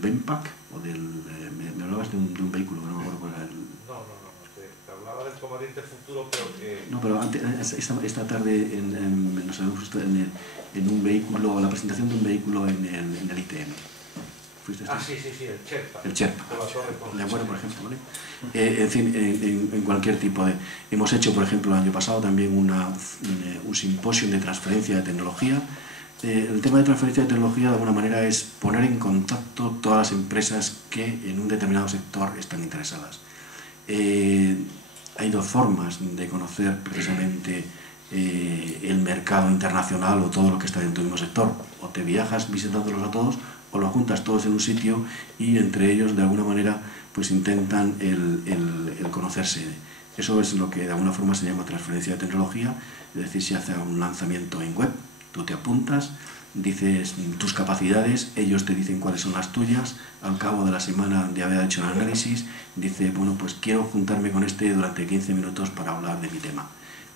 BEMPAC, o me hablabas de un vehículo, no me acuerdo cuál era el... Te hablaba del combatiente futuro, pero que... No, pero antes, esta tarde nos habíamos visto en un vehículo, la presentación de un vehículo en el ITM. ¿Fuiste sí, el Sherpa. El Sherpa. De acuerdo, por ejemplo, ¿vale? En fin, en cualquier tipo de... Hemos hecho, por ejemplo, el año pasado también un simposio de transferencia de tecnología. El tema de transferencia de tecnología, de alguna manera, es poner en contacto todas las empresas que en un determinado sector están interesadas. Hay dos formas de conocer precisamente el mercado internacional o todo lo que está dentro de un sector. O te viajas visitándolos a todos, o los juntas todos en un sitio y entre ellos, de alguna manera, pues intentan el conocerse. Eso es lo que de alguna forma se llama transferencia de tecnología, es decir, se hace un lanzamiento en web, tú te apuntas, dices tus capacidades, ellos te dicen cuáles son las tuyas, al cabo de la semana de haber hecho el análisis, dice, bueno, pues quiero juntarme con este durante 15 minutos para hablar de mi tema.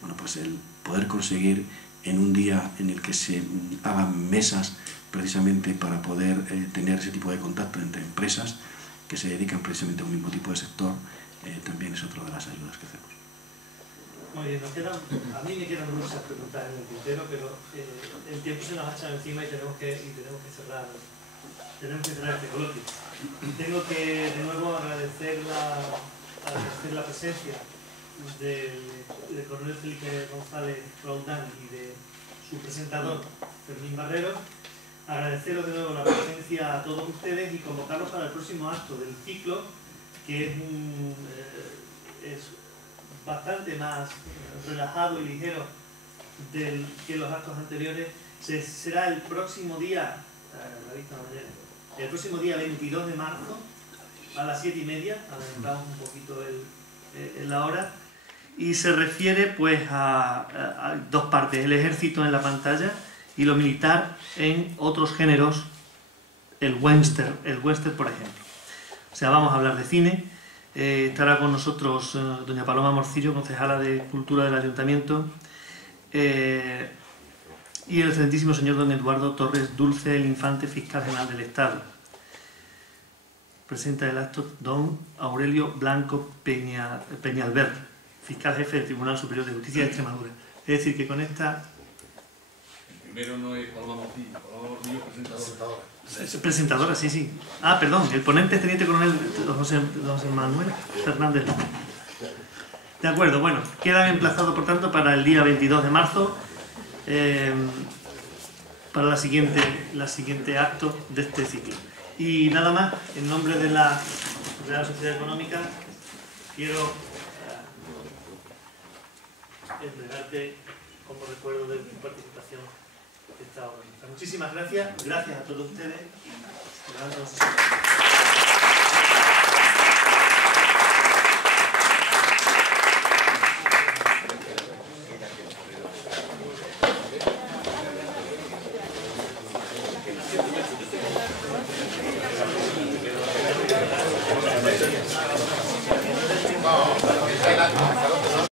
Bueno, pues el poder conseguir en un día en el que se hagan mesas precisamente para poder tener ese tipo de contacto entre empresas que se dedican precisamente a un mismo tipo de sector, también es otra de las ayudas que hacemos. Muy bien, a mí me quedan muchas preguntas en el tintero, pero el tiempo se nos ha echado encima y tenemos que cerrar este coloquio. Tengo que de nuevo agradecer la presencia del coronel Felipe González Roldán y de su presentador Fermín Barrero. Agradeceros de nuevo la presencia a todos ustedes y convocarlos para el próximo acto del ciclo, que es bastante más relajado y ligero que los actos anteriores. Será el próximo día, el próximo día 22 de marzo a las 7:30, adelantamos un poquito la hora, y se refiere pues a dos partes: el ejército en la pantalla y lo militar en otros géneros, el western por ejemplo. O sea, vamos a hablar de cine. Estará con nosotros doña Paloma Morcillo, concejala de Cultura del Ayuntamiento, y el excelentísimo señor don Eduardo Torres Dulce, el Infante Fiscal General del Estado. Presenta el acto don Aurelio Blanco Peñalver, fiscal jefe del Tribunal Superior de Justicia de Extremadura. Es decir, que con esta... Primero no es Paloma Morcillo, presentadora. Presentadora, sí. Ah, perdón, el ponente es teniente coronel don José Manuel Fernández. De acuerdo, bueno, quedan emplazados por tanto para el día 22 de marzo, para la siguiente acto de este ciclo. Y nada más, en nombre de la Real Sociedad Económica, quiero entregarte como recuerdo de tu participación esta organización. Muchísimas gracias a todos ustedes. No,